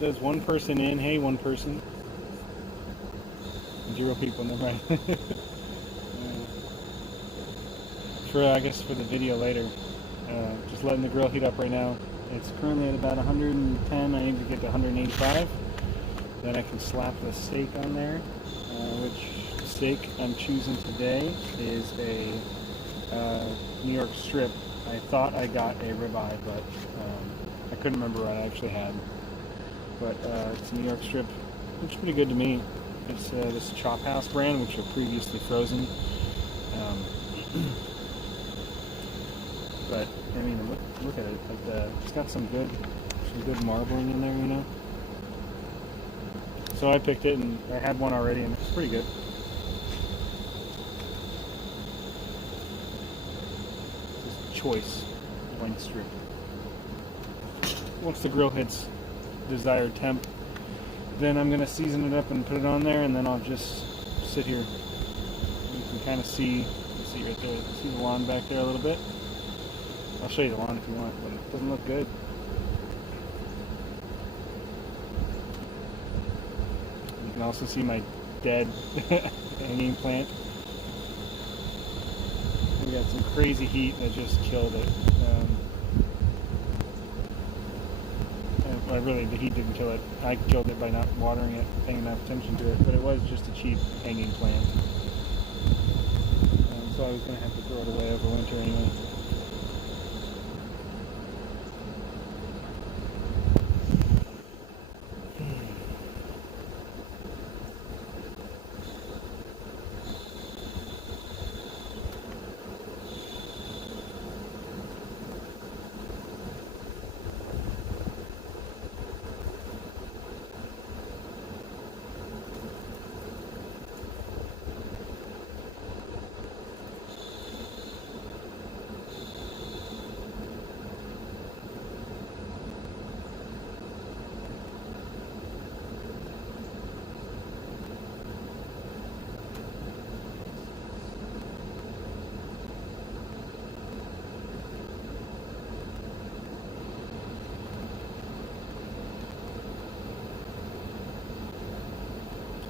Says one person in. Hey, one person. 0 people. Never mind. I guess for the video later. Just letting the grill heat up right now. It's currently at about 110. I need to get to 185. Then I can slap the steak on there. Which the steak I'm choosing today is a New York strip. I thought I got a ribeye, but I couldn't remember what I actually had. But it's a New York strip. Looks pretty good to me. It's this Chop House brand, which are previously frozen. But I mean, look at it. Like it's got some good marbling in there, you know. So I picked it, and I had one already, and it's pretty good. Just choice wing strip. Once the grill hits desired temp, then I'm gonna season it up and put it on there, and then I'll just sit here. You can kind of see right there. See the lawn back there a little bit. I'll show you the lawn if you want, but it doesn't look good. You can also see my dead hanging plant. We got some crazy heat that just killed it. The heat didn't kill it. I killed it by not watering it, paying enough attention to it, but it was just a cheap hanging plant. So I was going to have to throw it away over winter anyway.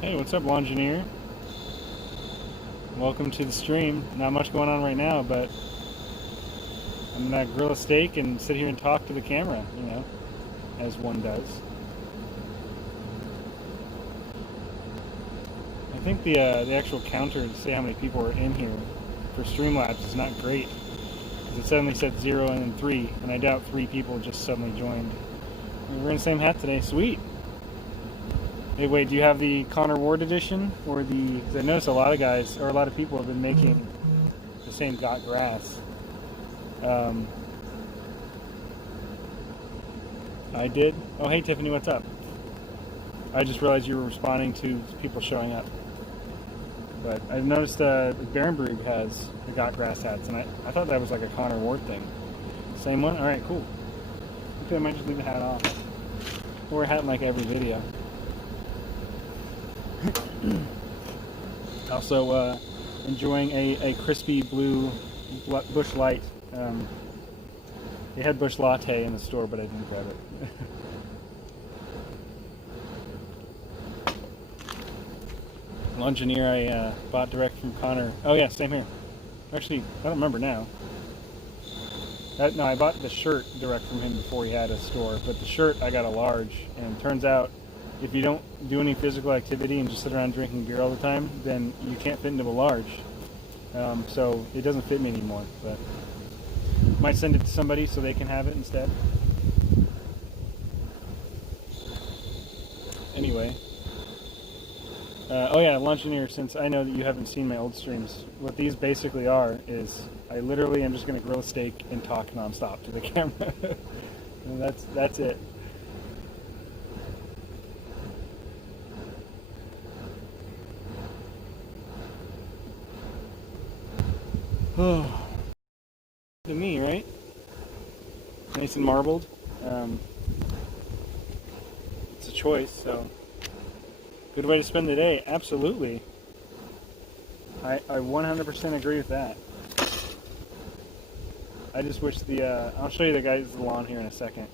Hey, what's up, Longineer? Welcome to the stream. Not much going on right now, but I'm gonna grill a steak and sit here and talk to the camera, you know, as one does. I think the actual counter to say how many people are in here for Streamlabs is not great, because it suddenly said 0 and then 3, and I doubt 3 people just suddenly joined. We're in the same hat today. Sweet. Hey, wait, do you have the Connor Ward edition, or the? Cause I noticed a lot of guys, or a lot of people have been making the same Got Grass. I did. Oh, hey Tiffany, what's up? I just realized you were responding to people showing up. But I've noticed Barenbrug has the Got Grass hats, and I thought that was like a Connor Ward thing. Same one? All right, cool. I think I might just leave the hat off, or a hat in like every video. Also enjoying a crispy blue Busch Light. They had Busch Latte in the store, but I didn't grab it. Longineer I bought direct from Connor. Oh yeah, same here. Actually, I don't remember now. No, I bought the shirt direct from him before he had a store, but the shirt I got a large, and it turns out if you don't do any physical activity and just sit around drinking beer all the time, then you can't fit into a large. So it doesn't fit me anymore, but might send it to somebody so they can have it instead. Anyway. Oh yeah, Luncheoneer, since I know that you haven't seen my old streams, what these basically are is I literally am just going to grill a steak and talk nonstop to the camera. And that's it. Oh, to me, right? Nice and marbled. It's a choice, so good way to spend the day. Absolutely. I 100% agree with that. I just wish I'll show you the guys' lawn here in a second.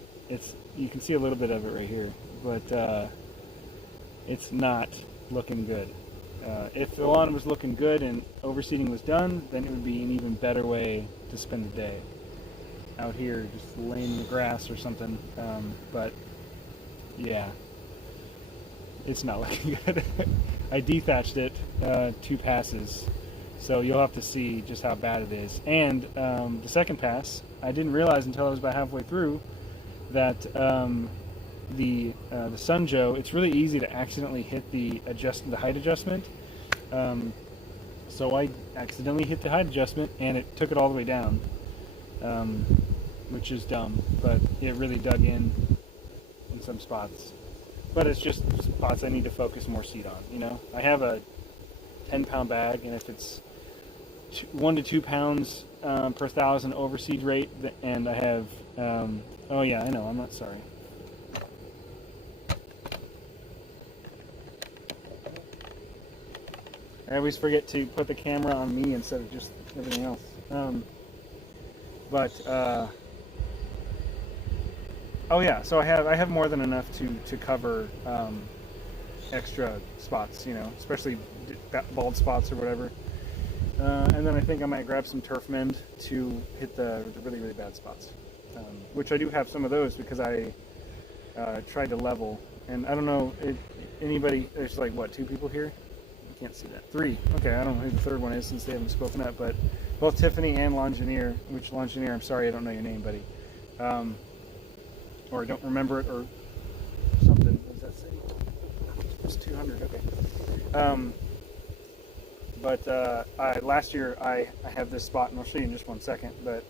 You can see a little bit of it right here. but it's not looking good. If the lawn was looking good and overseeding was done, then it would be an even better way to spend the day. Out here, just laying the grass or something. But yeah, it's not looking good. I dethatched it 2 passes, so you'll have to see just how bad it is. And the second pass, I didn't realize until I was about halfway through that the Sunjoe, it's really easy to accidentally hit the height adjustment. So I accidentally hit the height adjustment and it took it all the way down, which is dumb, but it really dug in some spots. But it's just spots I need to focus more seed on. You know, I have a 10-pound bag, and if it's 1 to 2 pounds per 1,000 overseed rate, and I have oh yeah, I know, I'm not sorry. I always forget to put the camera on me instead of just everything else. Oh yeah, so I have more than enough to cover extra spots, you know, especially bald spots or whatever. And then I think I might grab some turf mend to hit the really, really bad spots, which I do have some of those because I tried to level. And I don't know, anybody, there's like, what, 2 people here? I can't see that. 3. Okay, I don't know who the third one is since they haven't spoken up, but both Tiffany and Longinier, which Longinier, I'm sorry I don't know your name, buddy. Or I don't remember it, or something. What does that say? It's 200, okay. Last year I have this spot, and I'll show you in just 1 second, but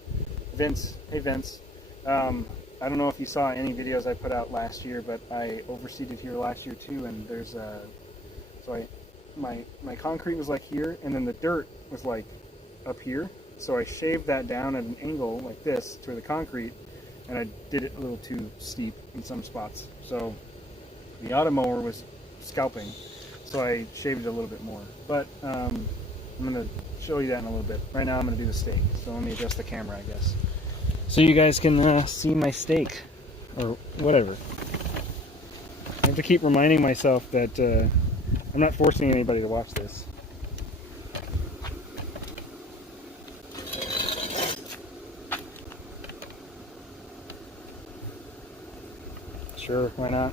Vince, hey Vince, I don't know if you saw any videos I put out last year, but I overseeded here last year too, and there's my concrete was like here, and then the dirt was like up here, so I shaved that down at an angle like this to the concrete, and I did it a little too steep in some spots, so the automower was scalping, so I shaved it a little bit more. But I'm going to show you that in a little bit. Right now I'm going to do the steak, so let me adjust the camera, I guess, so you guys can see my steak, or whatever. I have to keep reminding myself that I'm not forcing anybody to watch this. Sure, why not?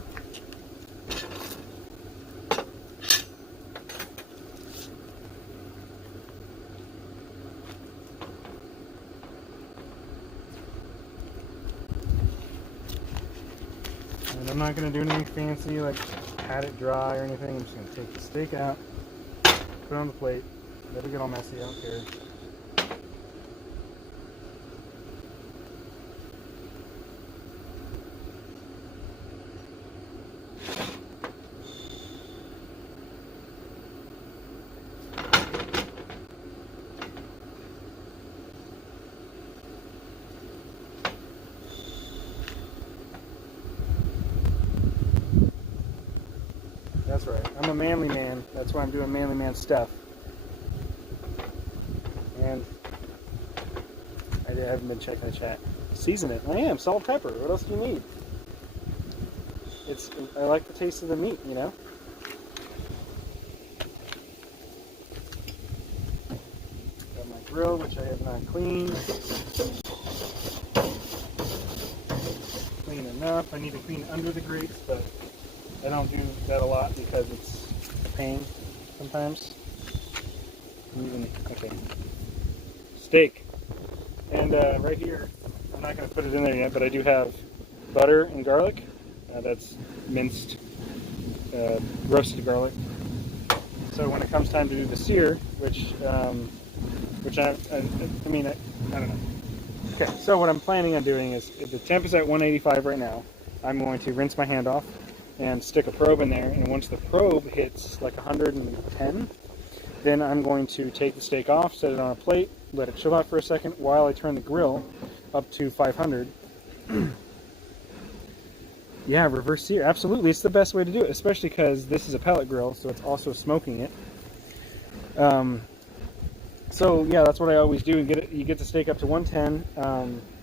And I'm not going to do anything fancy like pat it dry or anything. I'm just going to take the steak out, put it on the plate, let it get all messy, I don't care. That's right. I'm a manly man. That's why I'm doing manly man stuff. And I haven't been checking the chat. Season it. I am. Salt, pepper. What else do you need? I like the taste of the meat, you know? Got my grill, which I have not cleaned. Clean enough. I need to clean under the grates, but I don't do that a lot because it's a pain sometimes. Okay. Steak. And right here, I'm not going to put it in there yet, but I do have butter and garlic. That's minced, roasted garlic. So when it comes time to do the sear, which I don't know. Okay, so what I'm planning on doing is, if the temp is at 185 right now, I'm going to rinse my hand off and stick a probe in there, and once the probe hits like 110, then I'm going to take the steak off, set it on a plate, let it chill out for a second while I turn the grill up to 500. Yeah, reverse sear, absolutely, it's the best way to do it, especially because this is a pellet grill, so it's also smoking it. So yeah, that's what I always do. You get the steak up to 110,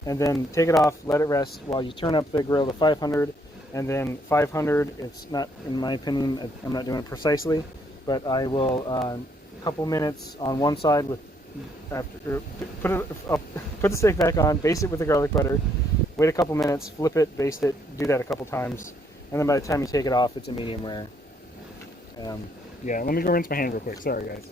and then take it off, let it rest while you turn up the grill to 500, And then 500, it's not, in my opinion, I'm not doing it precisely, but I will a couple minutes on one side with put the steak back on, baste it with the garlic butter, wait a couple minutes, flip it, baste it, do that a couple times, and then by the time you take it off, it's a medium rare. Yeah, let me go rinse my hands real quick. Sorry, guys.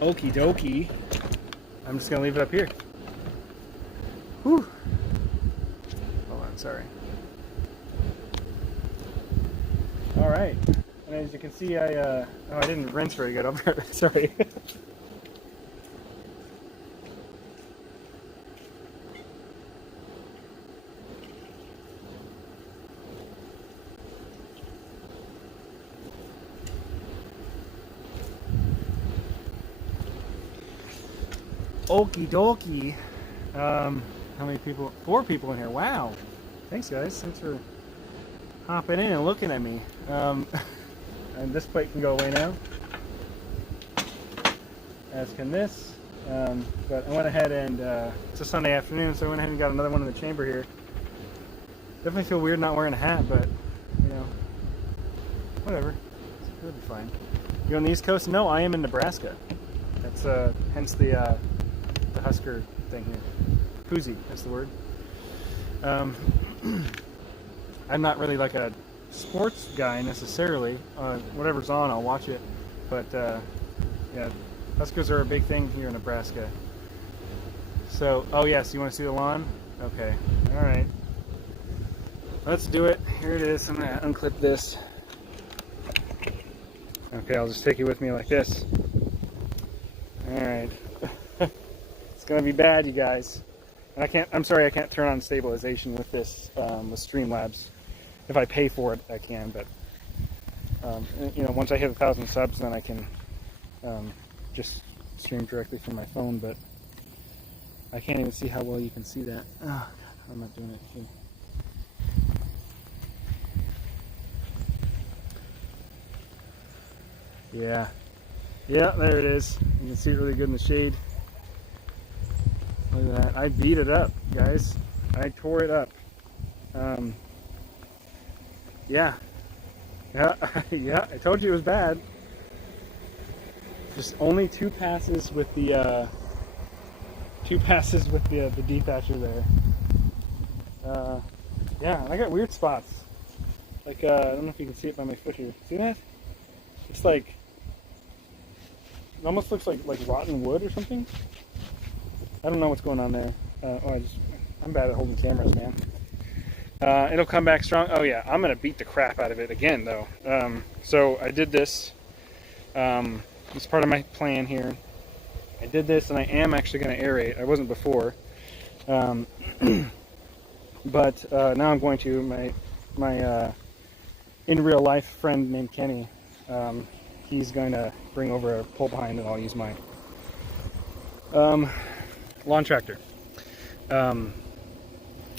Okie dokie. I'm just gonna leave it up here. Whew. Hold on, sorry. All right. And as you can see, I didn't rinse very good. Sorry. Okie dokie. How many people? 4 people in here. Wow. Thanks, guys. Thanks for hopping in and looking at me. And this plate can go away now, as can this. But I went ahead and it's a Sunday afternoon, so I went ahead and got another one in the chamber here. Definitely feel weird not wearing a hat, but you know, whatever. It'll be fine. You on the East Coast? No, I am in Nebraska. That's hence the Husker thing here. Koozie, that's the word. I'm not really like a sports guy necessarily. Whatever's on, I'll watch it. But yeah, Huskers are a big thing here in Nebraska. So, oh yes, you want to see the lawn? Okay, all right. Let's do it. Here it is. I'm gonna unclip this. Okay, I'll just take it with me like this. All right. It's gonna be bad, you guys. And I'm sorry, I can't turn on stabilization with this, with Streamlabs. If I pay for it, I can, but, you know, once I hit 1,000 subs, then I can, just stream directly from my phone, but I can't even see how well you can see that. Oh, God, I'm not doing it here. Yeah. Yeah, there it is. You can see it really good in the shade. Look at that. I beat it up, guys. I tore it up. Yeah. Yeah, yeah, I told you it was bad. Just only 2 passes with the depatcher there. Yeah, I got weird spots. Like, I don't know if you can see it by my foot here. See that? It's like, it almost looks like rotten wood or something. I don't know what's going on there. I'm bad at holding cameras, man. It'll come back strong. Oh yeah, I'm gonna beat the crap out of it again, though. So I did this. It's part of my plan here. I did this, and I am actually gonna aerate. I wasn't before, but now I'm going to. My in real life friend named Kenny. He's going to bring over a pull behind, and I'll use my lawn tractor.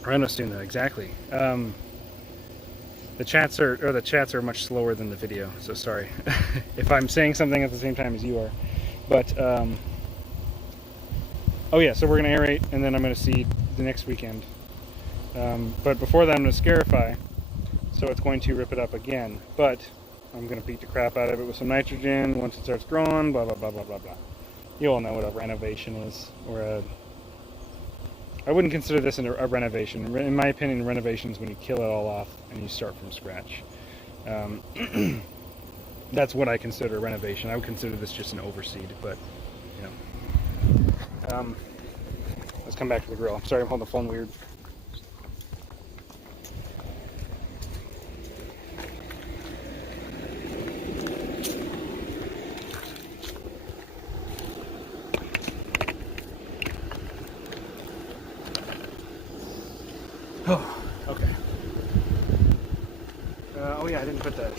Renault's doing that exactly. The chats are much slower than the video, so sorry if I'm saying something at the same time as you are. But oh yeah, so we're gonna aerate, and then I'm gonna seed the next weekend. But before that, I'm gonna scarify, so it's going to rip it up again. But I'm gonna beat the crap out of it with some nitrogen once it starts growing. Blah blah blah blah blah blah. You all know what a renovation is, or I wouldn't consider this a renovation. In my opinion, renovation is when you kill it all off and you start from scratch. That's what I consider a renovation. I would consider this just an overseed, but, you know. Let's come back to the grill. I'm sorry, I'm holding the phone weird. Oh, okay. Oh yeah, I didn't put that.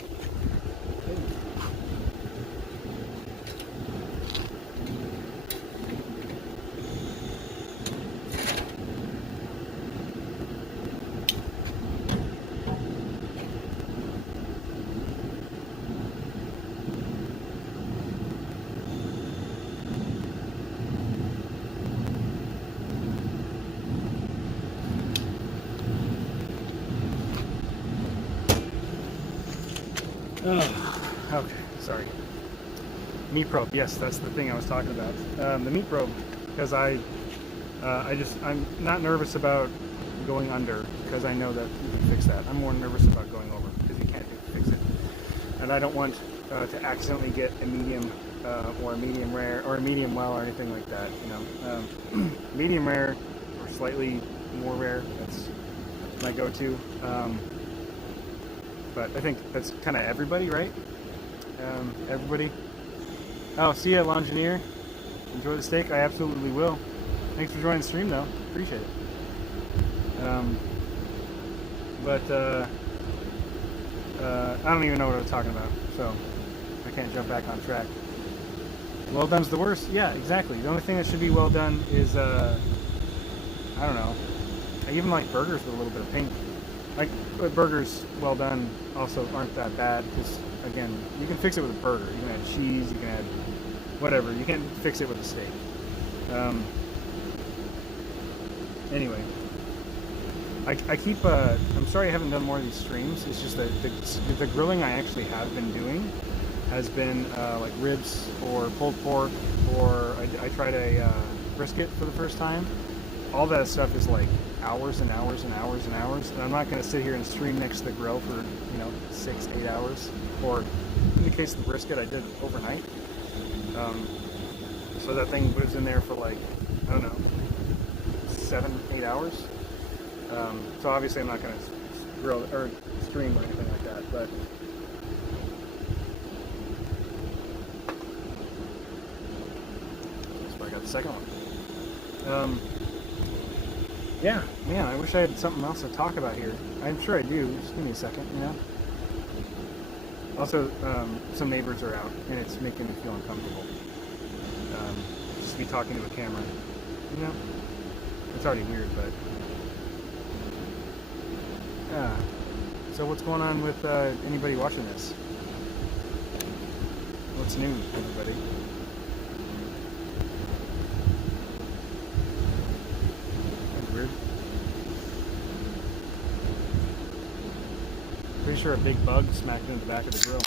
Oh, okay, sorry. Meat probe, yes, that's the thing I was talking about. The meat probe, because I'm not nervous about going under, because I know that you can fix that. I'm more nervous about going over, because you can't fix it. And I don't want to accidentally get a medium or a medium rare or a medium well or anything like that. You know, medium rare or slightly more rare. That's my go-to. But I think that's kind of everybody, right? Everybody. Oh, see ya, Longineer. Enjoy the steak. I absolutely will. Thanks for joining the stream, though. Appreciate it. I don't even know what I was talking about, so I can't jump back on track. Well done's the worst? Yeah, exactly. The only thing that should be well done is, I don't know. I even like burgers with a little bit of pink. Like, burgers well done also aren't that bad, because, again, you can fix it with a burger. You can add cheese, you can add whatever. You can't fix it with a steak. Anyway. I keep, I'm sorry I haven't done more of these streams. It's just that the grilling I actually have been doing has been like ribs or pulled pork, or I tried a brisket for the first time. All that stuff is like hours and hours and hours and hours, and I'm not going to sit here and stream next to the grill for, 6-8 hours. Or in the case of the brisket, I did it overnight. So that thing was in there for like, I don't know, 7-8 hours. So obviously I'm not going to grill or stream or anything like that, but that's where I got the second one. Yeah, man, I wish I had something else to talk about here. I'm sure I do. Just give me a second, Also, some neighbors are out, and it's making me feel uncomfortable. Just be talking to a camera. It's already weird, but... So what's going on with anybody watching this? What's new, everybody? That's weird. Pretty sure a big bug smacked into the back of the grill.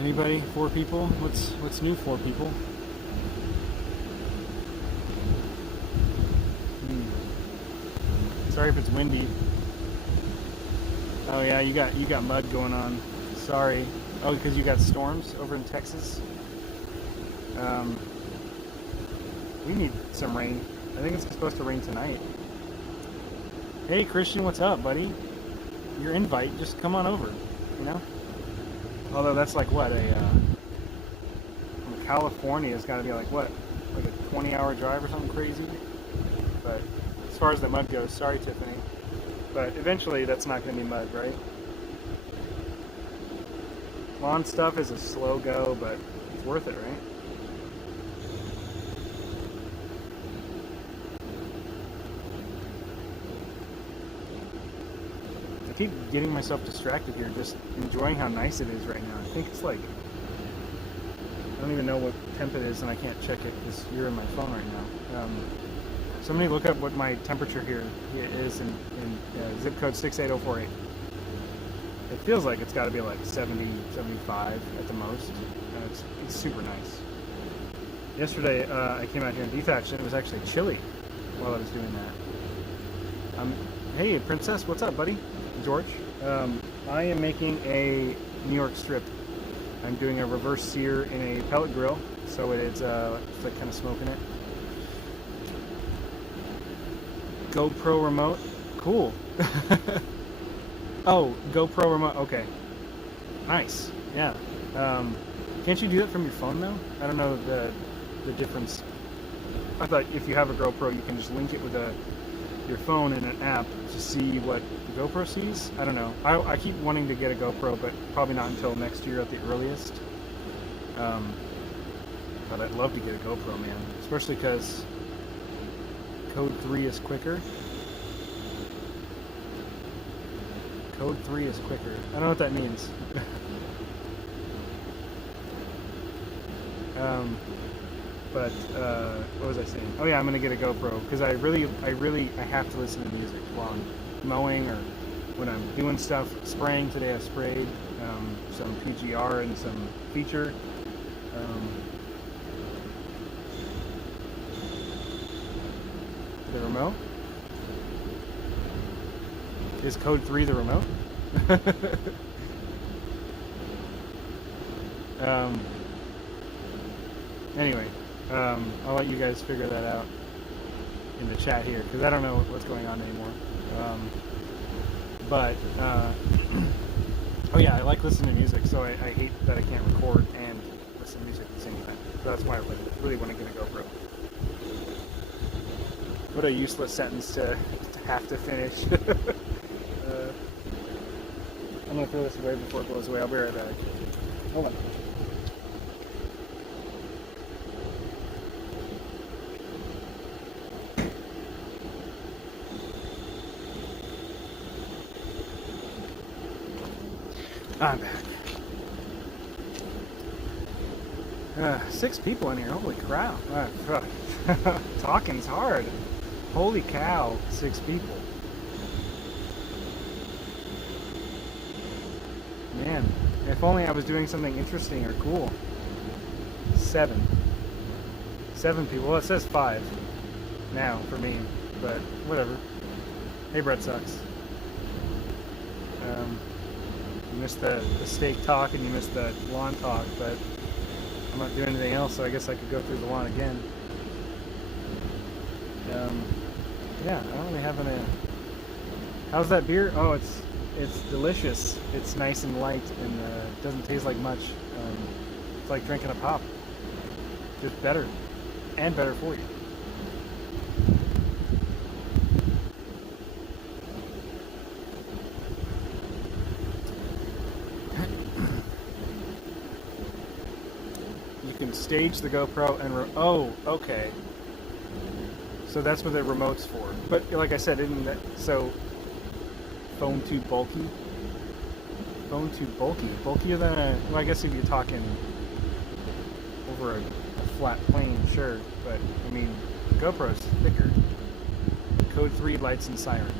Anybody? 4 people? What's new, 4 people? Sorry if it's windy. Oh yeah, you got mud going on. Sorry. Oh, because you got storms over in Texas. We need some rain. I think it's supposed to rain tonight. Hey Christian, what's up, buddy? Your invite, just come on over. Although that's like what, from California, it's got to be like what, like a 20-hour drive or something crazy. But as far as the mud goes, sorry Tiffany, but eventually that's not going to be mud, right? Lawn stuff is a slow go, but it's worth it, right? I keep getting myself distracted here, just enjoying how nice it is right now. I think it's like, I don't even know what temp it is, and I can't check it because you're in my phone right now. Somebody look up what my temperature here is in zip code 68048. It feels like it's got to be like 70, 75 at the most, and it's super nice. Yesterday, I came out here in Detached, and it was actually chilly while I was doing that. Hey, Princess, what's up, buddy? George. I am making a New York strip. I'm doing a reverse sear in a pellet grill, so it's like kind of smoking it. GoPro remote, cool. Oh, GoPro remote, okay. Nice, yeah. Can't you do that from your phone though? I don't know the difference. I thought if you have a GoPro, you can just link it with your phone in an app to see what the GoPro sees. I don't know. I keep wanting to get a GoPro, but probably not until next year at the earliest. But I'd love to get a GoPro, man. Especially because Code 3 is quicker. Code 3 is quicker. I don't know what that means. But what was I saying? Oh yeah, I'm gonna get a GoPro because I have to listen to music while I'm mowing or when I'm doing stuff. Spraying today, I sprayed some PGR and some feature. The remote is Code 3 the remote. Anyway, I'll let you guys figure that out in the chat here because I don't know what's going on anymore. Oh yeah, I like listening to music, so I hate that I can't record and listen to music at the same time. So that's why I really want to get a GoPro. What a useless sentence to have to finish. I'm gonna throw this away before it blows away. I'll be right back. Hold on. I'm back. 6 people in here. Holy crap. Talking's hard. Holy cow. 6 people. Man, if only I was doing something interesting or cool. 7 people. Well, it says 5 now for me, but whatever. Hey, Brett Sucks. You missed the steak talk and you missed the lawn talk, but I'm not doing anything else, so I guess I could go through the lawn again. Yeah, I don't really have any. How's that beer? Oh, it's delicious. It's nice and light and doesn't taste like much. It's like drinking a pop. Just better, and better for you. You can stage the GoPro and oh, okay. So that's what the remote's for. But like I said, isn't that so? Phone too bulky? Phone too bulky? Bulkier than a... Well, I guess if you're talking over a flat plane, sure. But, I mean, GoPro's thicker. Code 3 lights and siren.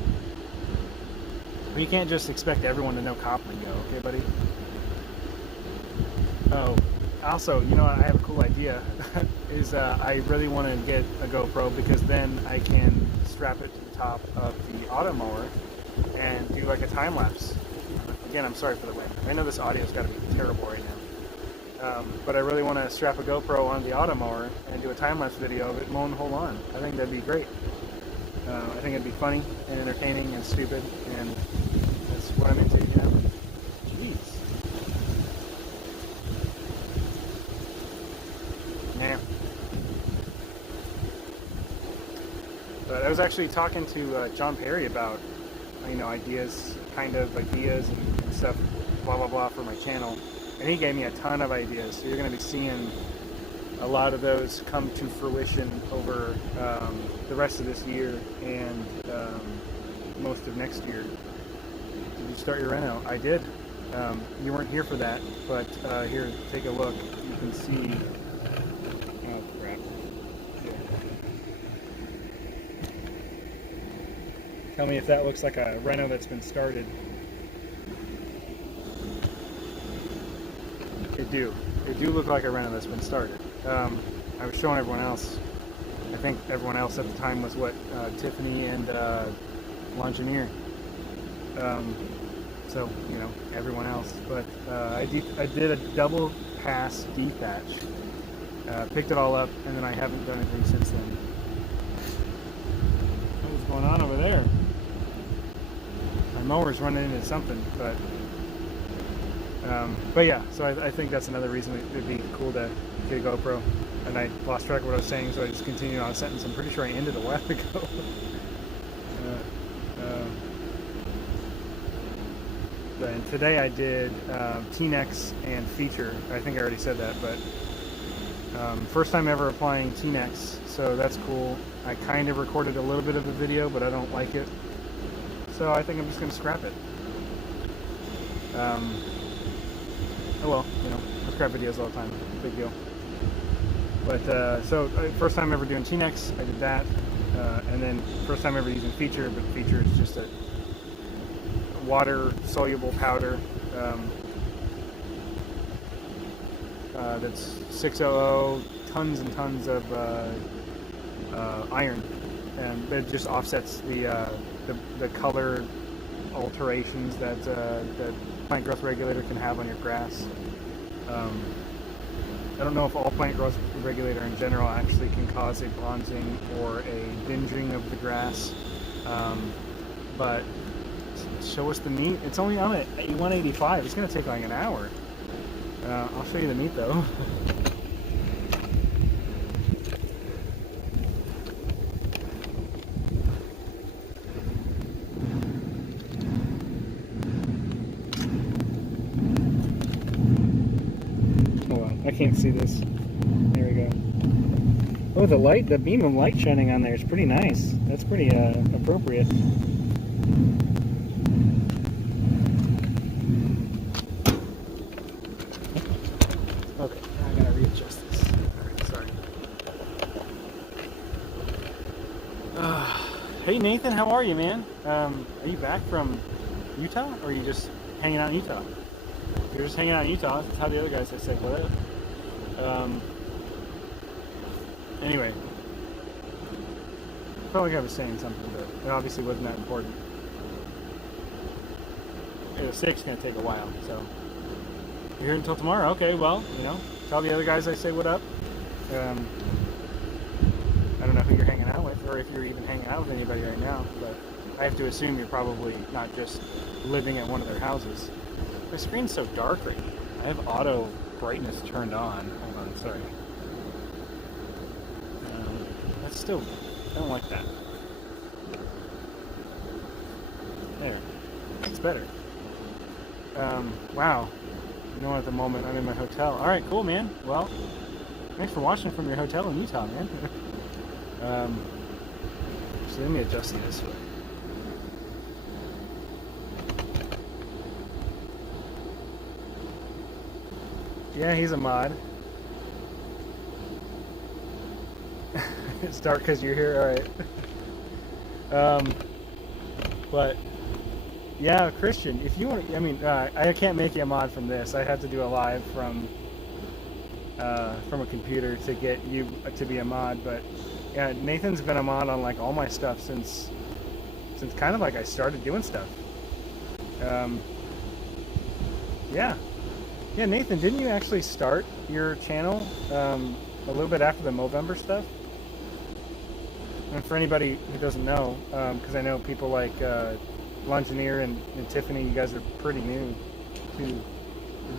But you can't just expect everyone to know cop lingo, okay, buddy? Oh, also, you know what? I have a cool idea. is I really want to get a GoPro because then I can strap it to the top of the auto mower and do like a time lapse. Again, I'm sorry for the wind. I know this audio's got to be terrible right now, but I really want to strap a GoPro on the auto mower and do a time lapse video of it mowing the whole lawn. I think that'd be great. I think it'd be funny and entertaining and stupid, and that's what I'm into, you know. Jeez. Nah. But I was actually talking to John Perry about, you know, ideas and stuff, blah blah blah, for my channel, and he gave me a ton of ideas. So you're going to be seeing a lot of those come to fruition over the rest of this year and most of next year. Did you start your reno? I did. You weren't here for that, but here, take a look. You can see. Oh crap! Yeah. Tell me if that looks like a reno that's been started. It do look like a reno that's been started. I was showing everyone else. I think everyone else at the time was what, Tiffany and Longineer. So, you know, everyone else. But I did a double pass D-patch. Picked it all up, and then I haven't done anything since then. What's going on over there? My mower's running into something, but yeah, so I think that's another reason it would be cool to get a GoPro. And I lost track of what I was saying, so I just continued on a sentence. I'm pretty sure I ended a while ago. And today I did T-Nex and feature. I think I already said that, but first time ever applying T-Nex, so that's cool. I kind of recorded a little bit of the video, but I don't like it. So I think I'm just going to scrap it. Oh well, you know, I scrap videos all the time. Big deal. But so first time ever doing Chinex, I did that, and then first time ever using Feature, but Feature is just a water soluble powder that's 600, tons and tons of iron, and it just offsets the color alterations that that plant growth regulator can have on your grass. I don't know if all plant growth regulator in general actually can cause a bronzing or a dinging of the grass, but show us the meat. It's only on at 185. It's going to take like an hour. I'll show you the meat though. Hold on, I can't see this. There we go. Oh, the beam of light shining on there is pretty nice. That's pretty appropriate. Okay, I gotta readjust this. Alright, sorry. Hey Nathan, how are you, man? Are you back from Utah, or are you just hanging out in Utah? If you're just hanging out in Utah, that's how the other guys I said what up. Anyway, I felt like I was saying something, but it obviously wasn't that important. The steak's gonna take a while, so you're here until tomorrow. Okay, well, you know, tell the other guys I say what up. I don't know who you're hanging out with, or if you're even hanging out with anybody right now, but I have to assume you're probably not just living at one of their houses. My screen's so dark right now. I have auto brightness turned on. Hold on, sorry. That's still, I don't like that. There, it's better. Wow. You know, at the moment I'm in my hotel. All right, cool, man. Well, thanks for watching from your hotel in Utah, man. So let me adjust you this way. Yeah, he's a mod. It's dark because you're here, all right. But yeah, Christian, if you want, I mean, I can't make you a mod from this. I had to do a live from a computer to get you to be a mod. But yeah, Nathan's been a mod on like all my stuff since kind of like I started doing stuff. Yeah, Nathan, didn't you actually start your channel a little bit after the Movember stuff? And for anybody who doesn't know, because I know people like Longineer and Tiffany, you guys are pretty new to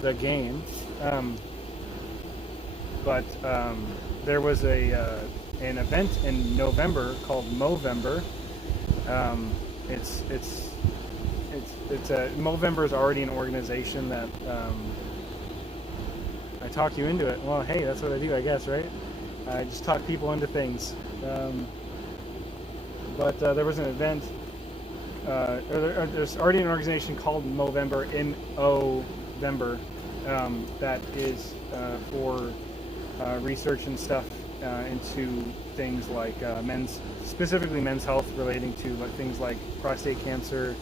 the game. But there was an event in November called Movember. Movember is already an organization that I talked you into it. Well, hey, that's what I do, I guess, right? I just talk people into things. But there was an event, there's already an organization called Movember, N-O-Vember, that is for research and stuff into things like specifically men's health, relating to things like prostate cancer,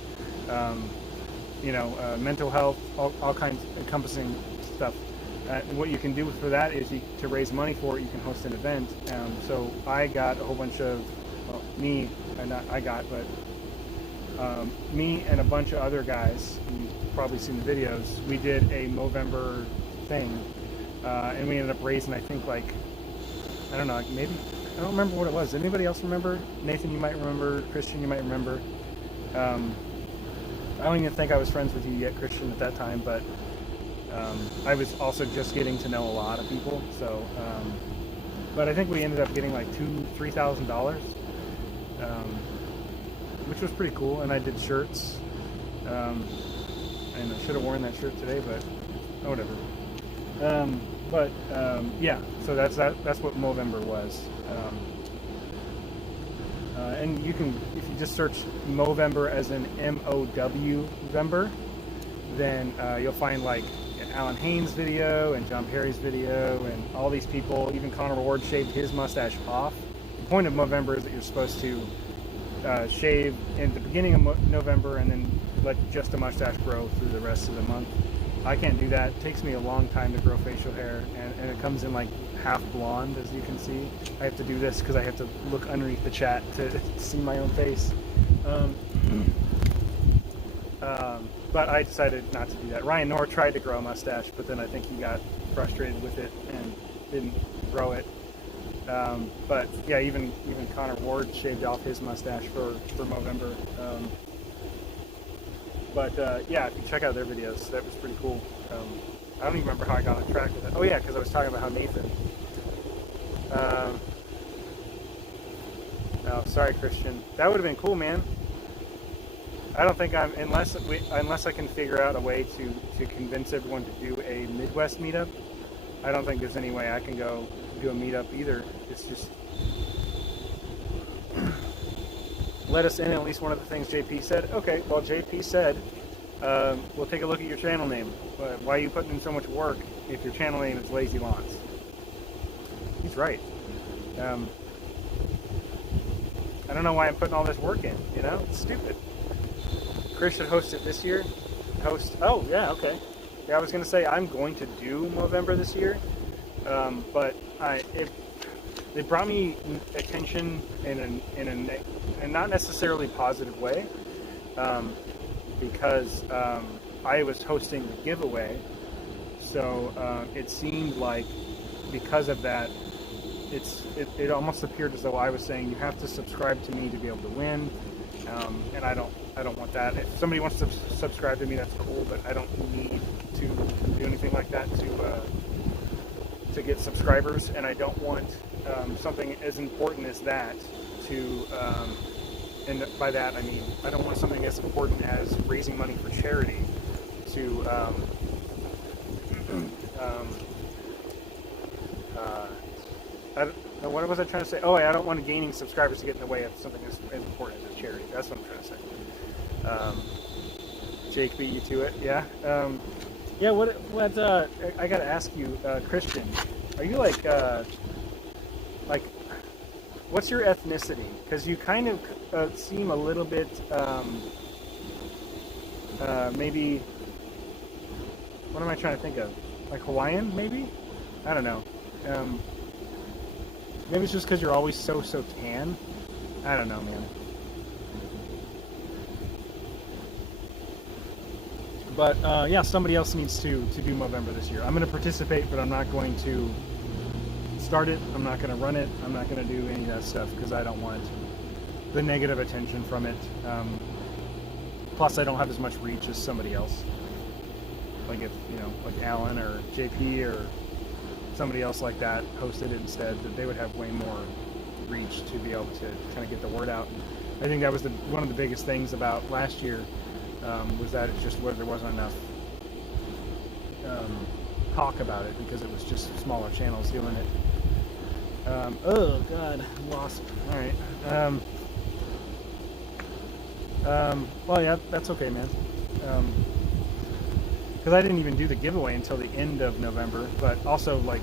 mental health, all kinds, encompassing stuff. What you can do for that is to raise money for it, you can host an event. So I got a whole bunch of, me and a bunch of other guys, you've probably seen the videos, we did a Movember thing, and we ended up raising, I think, like, I don't know, like maybe, I don't remember what it was. Anybody else remember? Nathan, you might remember. Christian, you might remember. I don't even think I was friends with you yet, Christian, at that time, but I was also just getting to know a lot of people, so, but I think we ended up getting like $3,000, which was pretty cool, and I did shirts, and I should have worn that shirt today, but oh, whatever. Yeah, so that's what Movember was. And you can, if you just search Movember as in M-O-W Vember, then you'll find like Alan Haynes' video and John Perry's video and all these people. Even Connor Ward shaved his mustache off. The point of Movember is that you're supposed to shave in the beginning of November and then let just a mustache grow through the rest of the month. I can't do that. It takes me a long time to grow facial hair, and it comes in like half blonde, as you can see. I have to do this because I have to look underneath the chat to see my own face. But I decided not to do that. Ryan Knorr tried to grow a mustache, but then I think he got frustrated with it and didn't grow it. But yeah, even Connor Ward shaved off his mustache for Movember. Yeah, if you check out their videos, that was pretty cool. I don't even remember how I got on track with it. Oh yeah, because I was talking about how Nathan. Oh, sorry, Christian. That would have been cool, man. I don't think unless I can figure out a way to convince everyone to do a Midwest meetup. I don't think there's any way I can go do a meetup either. It's just let us in. At least one of the things JP said. Okay, well JP said we'll take a look at your channel name. Why are you putting in so much work if your channel name is Lazy Lawns? He's right. I don't know why I'm putting all this work in. You know, it's stupid. Chris should host it this year. Oh yeah, okay. Yeah, I was gonna say I'm going to do Movember this year, but it brought me attention in a not necessarily positive way, because I was hosting the giveaway, so it seemed like because of that, it almost appeared as though I was saying you have to subscribe to me to be able to win, and I don't want that. If somebody wants to subscribe to me, that's cool, but I don't need to do anything like that to get subscribers, and I don't want something as important as that to, and by that I mean I don't want something as important as raising money for charity to what was I trying to say? Oh, I don't want gaining subscribers to get in the way of something as important as a charity. That's what I'm trying to say. Jake beat you to it, yeah. Yeah. What? I gotta ask you, Christian. Are you like, what's your ethnicity? Because you kind of seem a little bit, maybe. What am I trying to think of? Like Hawaiian, maybe? I don't know. Maybe it's just because you're always so tan. I don't know, man. But yeah, somebody else needs to do Movember this year. I'm going to participate, but I'm not going to start it. I'm not going to run it. I'm not going to do any of that stuff because I don't want the negative attention from it. Plus, I don't have as much reach as somebody else. Like if, like Alan or JP or somebody else like that hosted it instead, that they would have way more reach to be able to kind of get the word out. I think that was one of the biggest things about last year, was that it's just where there wasn't enough talk about it because it was just smaller channels doing it. Oh god, wasp. All right. Well, yeah, that's okay, man. Because I didn't even do the giveaway until the end of November, but also, like,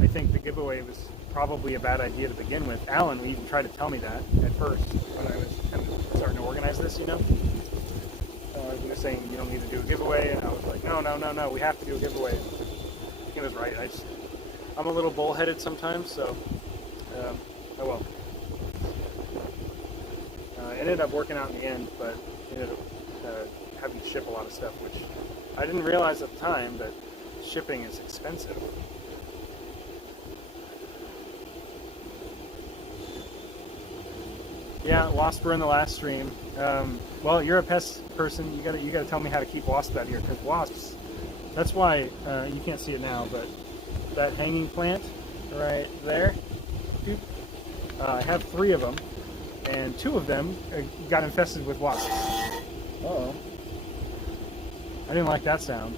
I think the giveaway was probably a bad idea to begin with. Alan even tried to tell me that at first when I was kind of starting to organize this, He was saying you don't need to do a giveaway, and I was like, no, we have to do a giveaway. He was right. I'm a little bullheaded sometimes, so oh well. It ended up working out in the end, but ended up having to ship a lot of stuff, which I didn't realize at the time, but shipping is expensive. Yeah, wasps were in the last stream. Well, you're a pest person. You gotta tell me how to keep wasps out here, because wasps. That's why you can't see it now, but that hanging plant right there. I have 3 of them, and 2 of them got infested with wasps. Uh-oh. I didn't like that sound.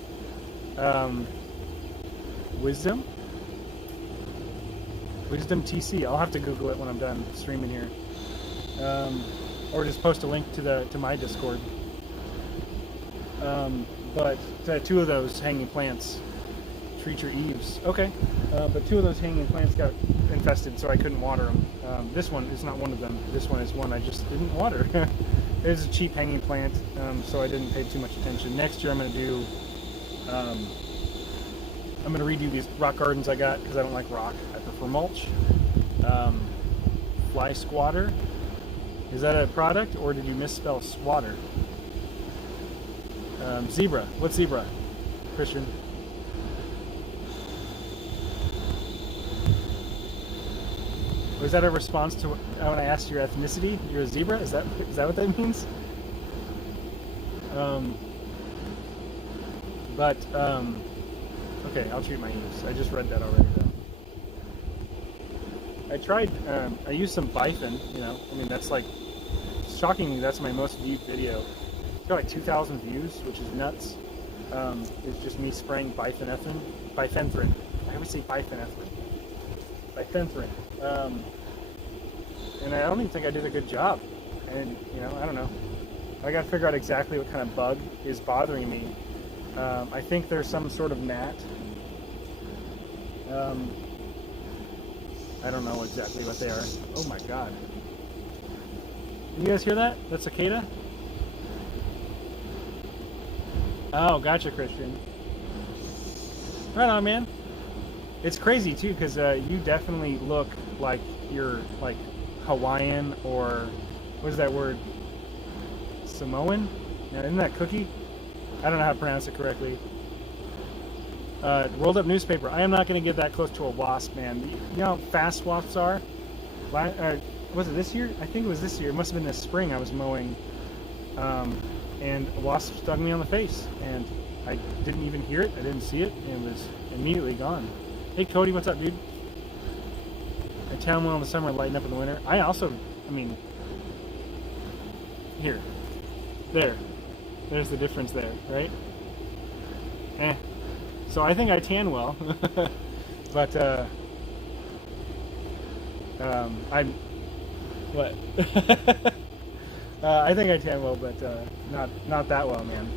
Wisdom TC. I'll have to Google it when I'm done streaming here. Or just post a link to my Discord. but two of those hanging plants treat your eaves. Okay, but two of those hanging plants got infested, so I couldn't water them. This one is not one of them. This one is one I just didn't water. It was a cheap hanging plant, so I didn't pay too much attention. Next year I'm going to do, I'm going to redo these rock gardens I got because I don't like rock. I prefer mulch. Fly squatter. Is that a product or did you misspell swatter? Zebra. What's zebra, Christian? Was that a response to when I asked your ethnicity? You're a zebra? Is that what that means? Okay, I'll treat my eaves. I just read that already though. I tried, I used some bifin, you know, I mean that's like, shockingly that's my most viewed video. It's got like 2,000 views, which is nuts. It's just me spraying bifenthrin. I always say bifenthrin. Bifenthrin. And I don't even think I did a good job. And, you know, I don't know. I gotta figure out exactly what kind of bug is bothering me. I think there's some sort of gnat. I don't know exactly what they are. Oh my god. You guys hear that? That's cicada? Oh, gotcha, Christian. Right on, man. It's crazy too, because you definitely look like you're like Hawaiian or what is that word? Samoan? Now, isn't that cookie? I don't know how to pronounce it correctly. Rolled up newspaper. I am not going to get that close to a wasp, man. You know how fast wasps are? Was it this year? I think it was this year. It must have been this spring I was mowing. And a wasp stung me on the face. And I didn't even hear it. I didn't see it. And it was immediately gone. Hey, Cody, what's up, dude? I tan well in the summer, lighten up in the winter. I mean, here. There's the difference there, right? So I think I tan well, but what? I think I tan well, but not that well, man.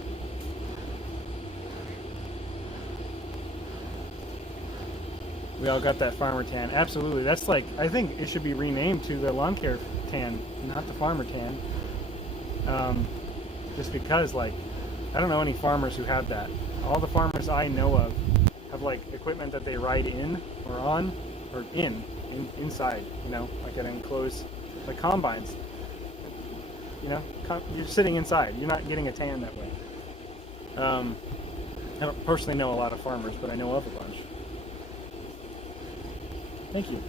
We all got that farmer tan. Absolutely, that's like, I think it should be renamed to the lawn care tan, not the farmer tan. Just because, like, I don't know any farmers who have that. All the farmers I know of have like equipment that they ride in or on or inside, you know, like an enclosed, like combines. You know, you're sitting inside. You're not getting a tan that way. I don't personally know a lot of farmers, but I know of a bunch. Thank you.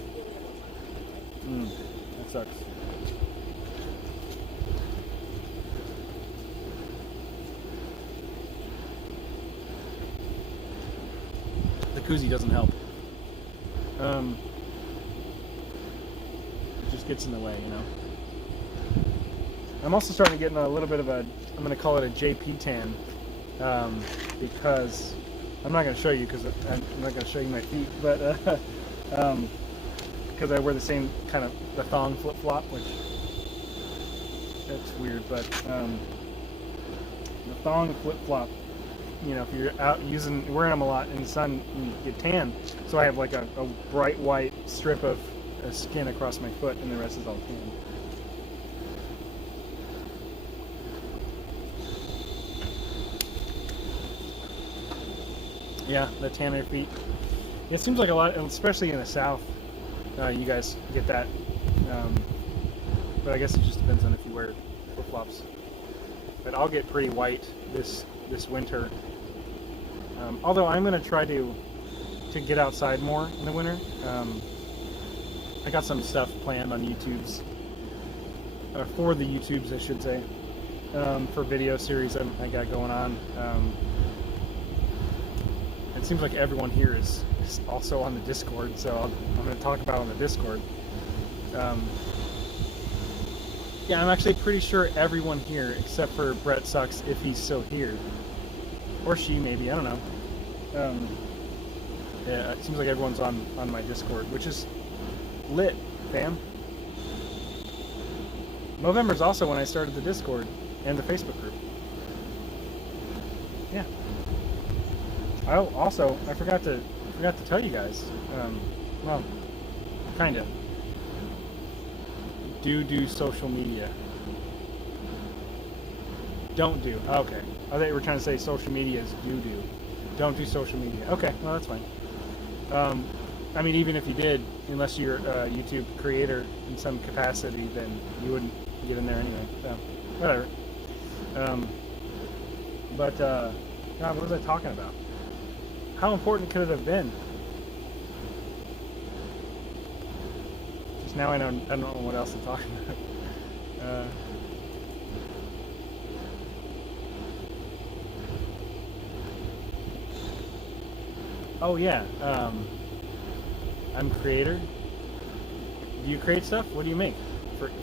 That sucks. The koozie doesn't help. It just gets in the way, you know. I'm also starting to get in a little bit of a, I'm going to call it a JP tan, because I'm not going to show you because I'm not going to show you my feet, but because I wear the same kind of the thong flip-flop, which that's weird, but the thong flip-flop, you know, if you're out wearing them a lot in the sun, you get tan. So I have like a bright white strip of skin across my foot, and the rest is all tan. Yeah, the tanner feet. It seems like a lot, especially in the South, you guys get that. But I guess it just depends on if you wear flip-flops. But I'll get pretty white this winter. Although I'm going to try to get outside more in the winter. I got some stuff planned on YouTube's, for the YouTubes, I should say, for video series I got going on. It seems like everyone here is also on the Discord, so I'm going to talk about it on the Discord. Yeah, I'm actually pretty sure everyone here, except for Brett Sucks, if he's still here. Or she, maybe, I don't know. Yeah, it seems like everyone's on my Discord, which is lit, fam. November's also when I started the Discord and the Facebook group. Yeah. I forgot to tell you guys. Well, kind of. Do social media. Don't do. Okay. I thought you were trying to say social media is do. Don't do social media. Okay. Well, that's fine. I mean, even if you did, unless you're a YouTube creator in some capacity, then you wouldn't get in there anyway. So, whatever. God, what was I talking about? How important could it have been? Just now I don't know what else to talk about. Oh yeah, I'm a creator. Do you create stuff? What do you make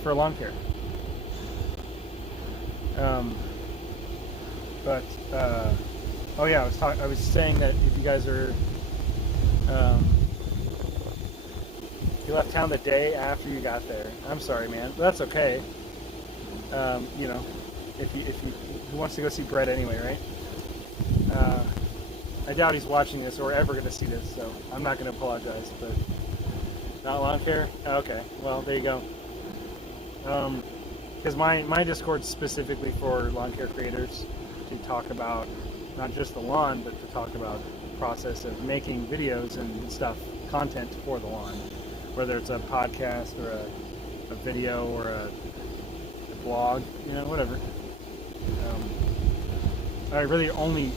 for lawn care? But oh yeah, I was saying that if you guys are you left town the day after you got there. I'm sorry, man. But that's okay. You know, if you who wants to go see Brett anyway, right? I doubt he's watching this or ever going to see this, so I'm not going to apologize. But not lawn care. Okay, well there you go. Because my Discord's specifically for lawn care creators to talk about not just the lawn, but to talk about the process of making videos and stuff, content for the lawn, whether it's a podcast or a video or a blog, you know, whatever. I really only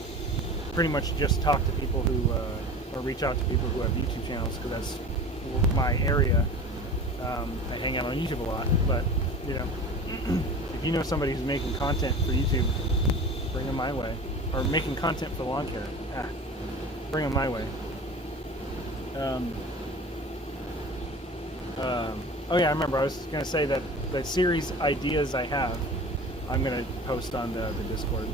pretty much just talk to people who, or reach out to people who have YouTube channels, because that's my area. I hang out on YouTube a lot, but, you know, if you know somebody who's making content for YouTube, bring them my way. Or making content for lawn care, bring them my way. Oh yeah, I remember. I was going to say that the series ideas I have, I'm going to post on the Discord.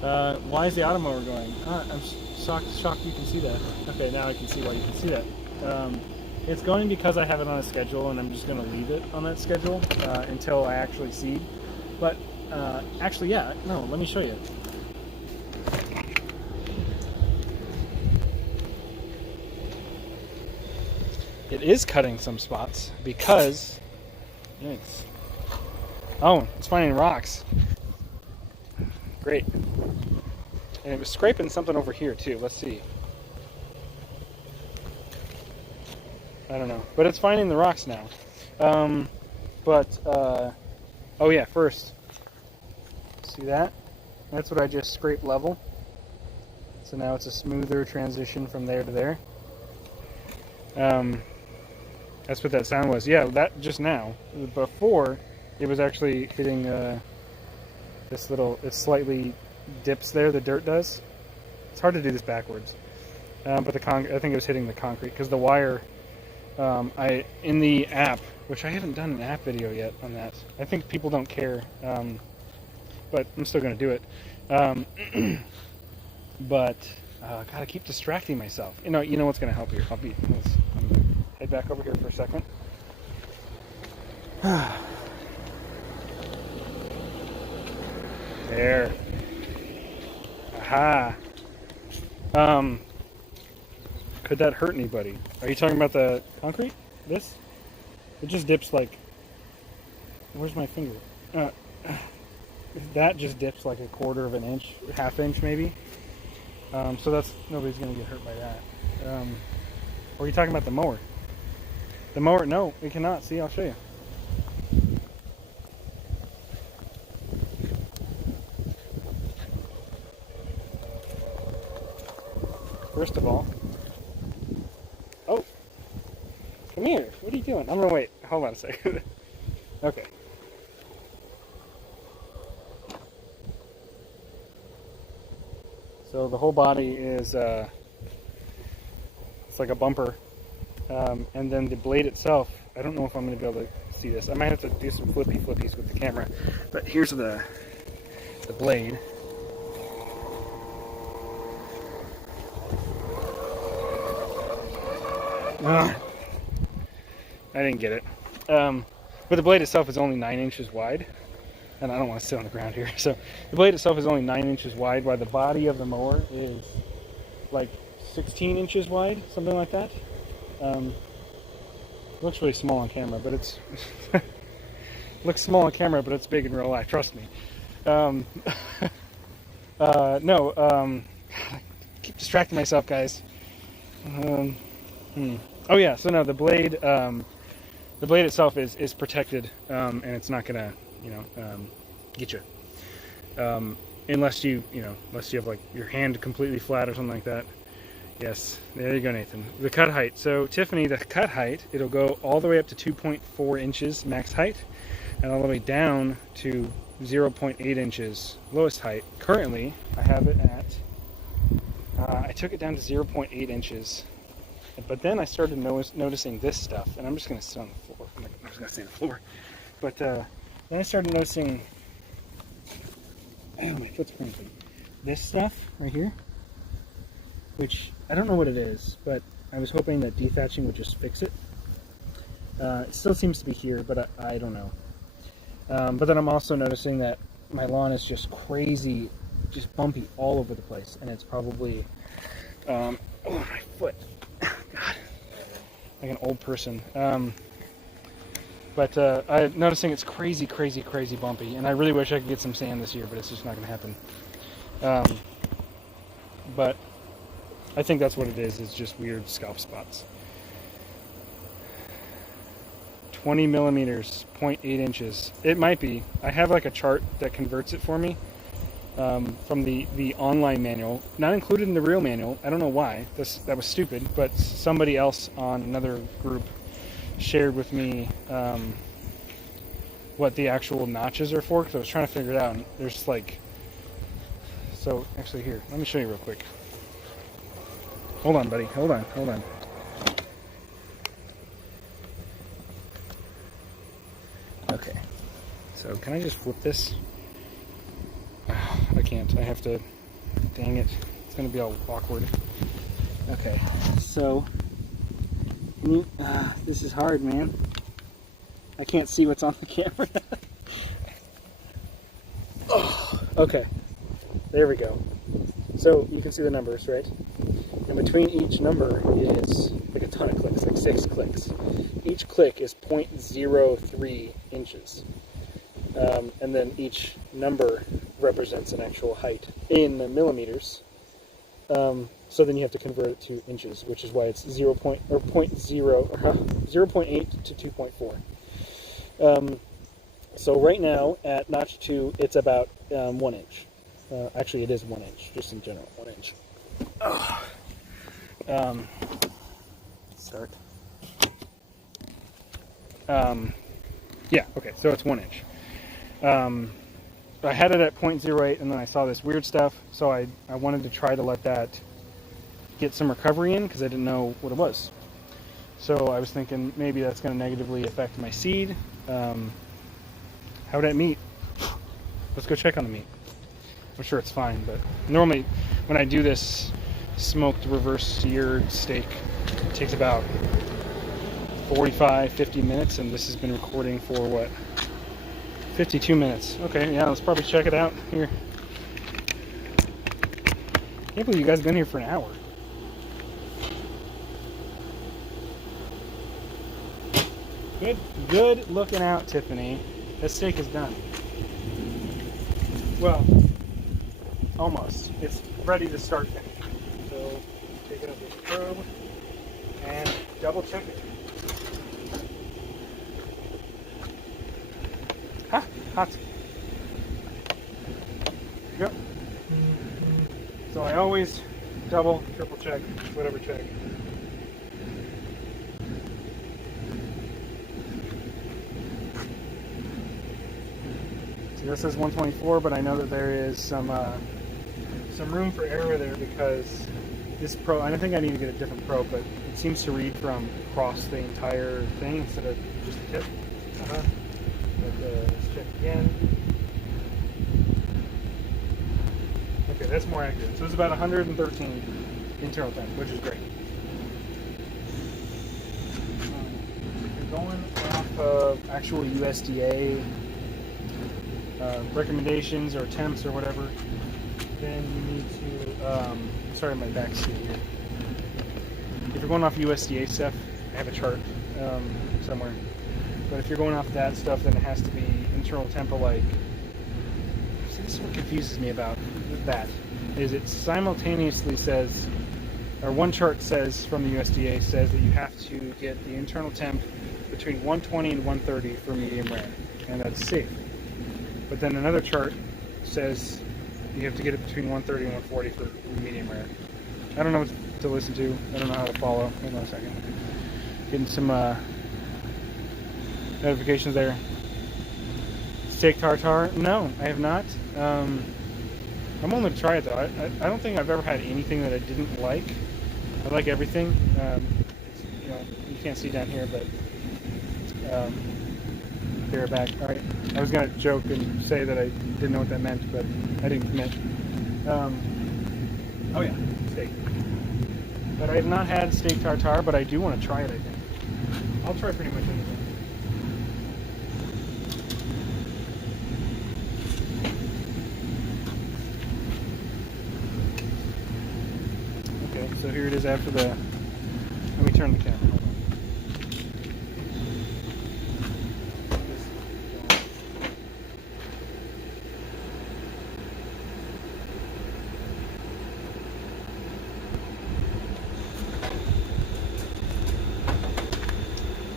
Why is the automower going? I'm shocked you can see that. Okay, now I can see why you can see that. It's going because I have it on a schedule, and I'm just going to leave it on that schedule until I actually seed. But actually, yeah, no, let me show you. It is cutting some spots because, yikes. Oh, it's finding rocks. Great. And it was scraping something over here too. Let's see. I don't know, but it's finding the rocks now. Oh yeah, first, see that? That's what I just scraped level. So now it's a smoother transition from there to there. That's what that sound was. Yeah, that just now. Before, it was actually hitting this little, it slightly dips there, the dirt does. It's hard to do this backwards. But I think it was hitting the concrete, because the wire, in the app, which I haven't done an app video yet on that. I think people don't care, but I'm still going to do it. But gotta keep distracting myself. You know what's going to help here. I'm going to head back over here for a second. There. Aha. Could that hurt anybody? Are you talking about the concrete? This? It just dips like... Where's my finger? That just dips like a quarter of an inch, half inch maybe. So that's... Nobody's going to get hurt by that. Or are you talking about the mower? The mower? No, we cannot. See, I'll show you. First of all... Oh! Come here. What are you doing? I'm going to wait. Hold on a second. Okay. So the whole body is, it's like a bumper. And then the blade itself, I don't know if I'm going to be able to see this. I might have to do some flippies with the camera. But here's the blade. I didn't get it. But the blade itself is only 9 inches wide. and I don't want to sit on the ground here. So the blade itself is only 9 inches wide, while the body of the mower is like 16 inches wide, something like that. Looks really small on camera, but it's looks small on camera, but it's big in real life. Trust me. I keep distracting myself, guys. Oh yeah, so no, the blade itself is protected, and it's not gonna, get you, unless you have like your hand completely flat or something like that. Yes, there you go, Nathan. The cut height. So Tiffany, the cut height, it'll go all the way up to 2.4 inches max height, and all the way down to 0.8 inches lowest height. Currently, I have it at, I took it down to 0.8 inches, but then I started noticing this stuff, and I'm just going to sit on the floor. I'm just going to stay on the floor. But then I started noticing, oh, my foot's cramping. This stuff right here, which I don't know what it is, but I was hoping that dethatching would just fix it. It still seems to be here, but I don't know. But then I'm also noticing that my lawn is just crazy, just bumpy all over the place, and it's probably, oh, my foot, God, like an old person. I'm noticing it's crazy bumpy, and I really wish I could get some sand this year, but it's just not going to happen. But I think that's what it is. It's just weird scalp spots. 20 millimeters, 0.8 inches. It might be. I have like a chart that converts it for me from the online manual, not included in the real manual. I don't know why. That was stupid, but somebody else on another group shared with me what the actual notches are for, because I was trying to figure it out. And there's like, so actually here, let me show you real quick. Hold on, buddy. Hold on. Okay. So can I just flip this? I can't. I have to. Dang it. It's going to be all awkward. Okay. So. This is hard, man. I can't see what's on the camera. Oh, okay. There we go. So you can see the numbers, right? And between each number is like a ton of clicks, like 6 clicks. Each click is 0.03 inches. And then each number represents an actual height in millimeters. So then you have to convert it to inches, which is why it's 0.8 to 2.4. So right now at notch 2, it's about 1 inch. Actually, it is 1 inch, just in general, 1 inch. Start. Yeah, okay, so it's 1 inch. I had it at 0.08, and then I saw this weird stuff, so I wanted to try to let that get some recovery in, because I didn't know what it was. So I was thinking maybe that's going to negatively affect my seed. How'd that meat? Let's go check on the meat. I'm sure it's fine, but normally when I do this smoked reverse seared steak, it takes about 45-50 minutes, and this has been recording for what, 52 minutes. Okay, yeah, let's probably check it out here. Can't believe you guys have been here for an hour. Good looking out, Tiffany. That steak is done. Well, almost. It's ready to start cooking. So take it up with the probe and double check it. Hot. Yep. So I always double, triple check, whatever check. This says 124, but I know that there is some room for error there, because this probe, I don't think I need to get a different probe, but it seems to read from across the entire thing instead of just the tip. Let's check again. Okay, that's more accurate. So it's about 113 internal temp, which is great. If you're going off of actual USDA recommendations or temps or whatever, then you need to, sorry, my back seat here. If you're going off USDA stuff, I have a chart somewhere. But if you're going off that stuff, then it has to be internal temp like. See, this is what confuses me about that. Is it simultaneously says, or one chart says from the USDA says that you have to get the internal temp between 120 and 130 for medium rare, and that's safe. But then another chart says you have to get it between 130 and 140 for medium rare. I don't know what to listen to. I don't know how to follow. Hold on a second. Getting some notifications there. Steak tartare? No, I have not. I'm only to try it though. I don't think I've ever had anything that I didn't like. I like everything. You know, you can't see down here, but bear back. All right. I was gonna joke and say that I didn't know what that meant, but I didn't commit. Oh yeah, steak. But I have not had steak tartare, but I do want to try it. I think I'll try pretty much anything. Okay, so here it is after the. Let me turn the camera. Hold on.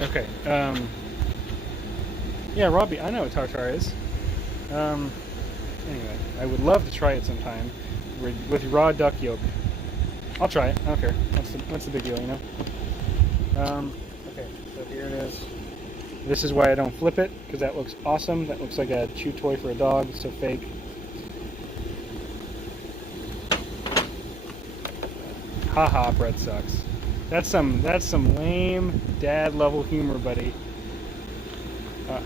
Okay. Yeah, Robbie, I know what tartare is. Anyway, I would love to try it sometime with raw duck yolk. I'll try it. I don't care. What's the big deal, you know? Okay, so here it is. This is why I don't flip it, because that looks awesome. That looks like a chew toy for a dog. It's so fake. Haha, bread sucks. That's some lame dad level humor, buddy.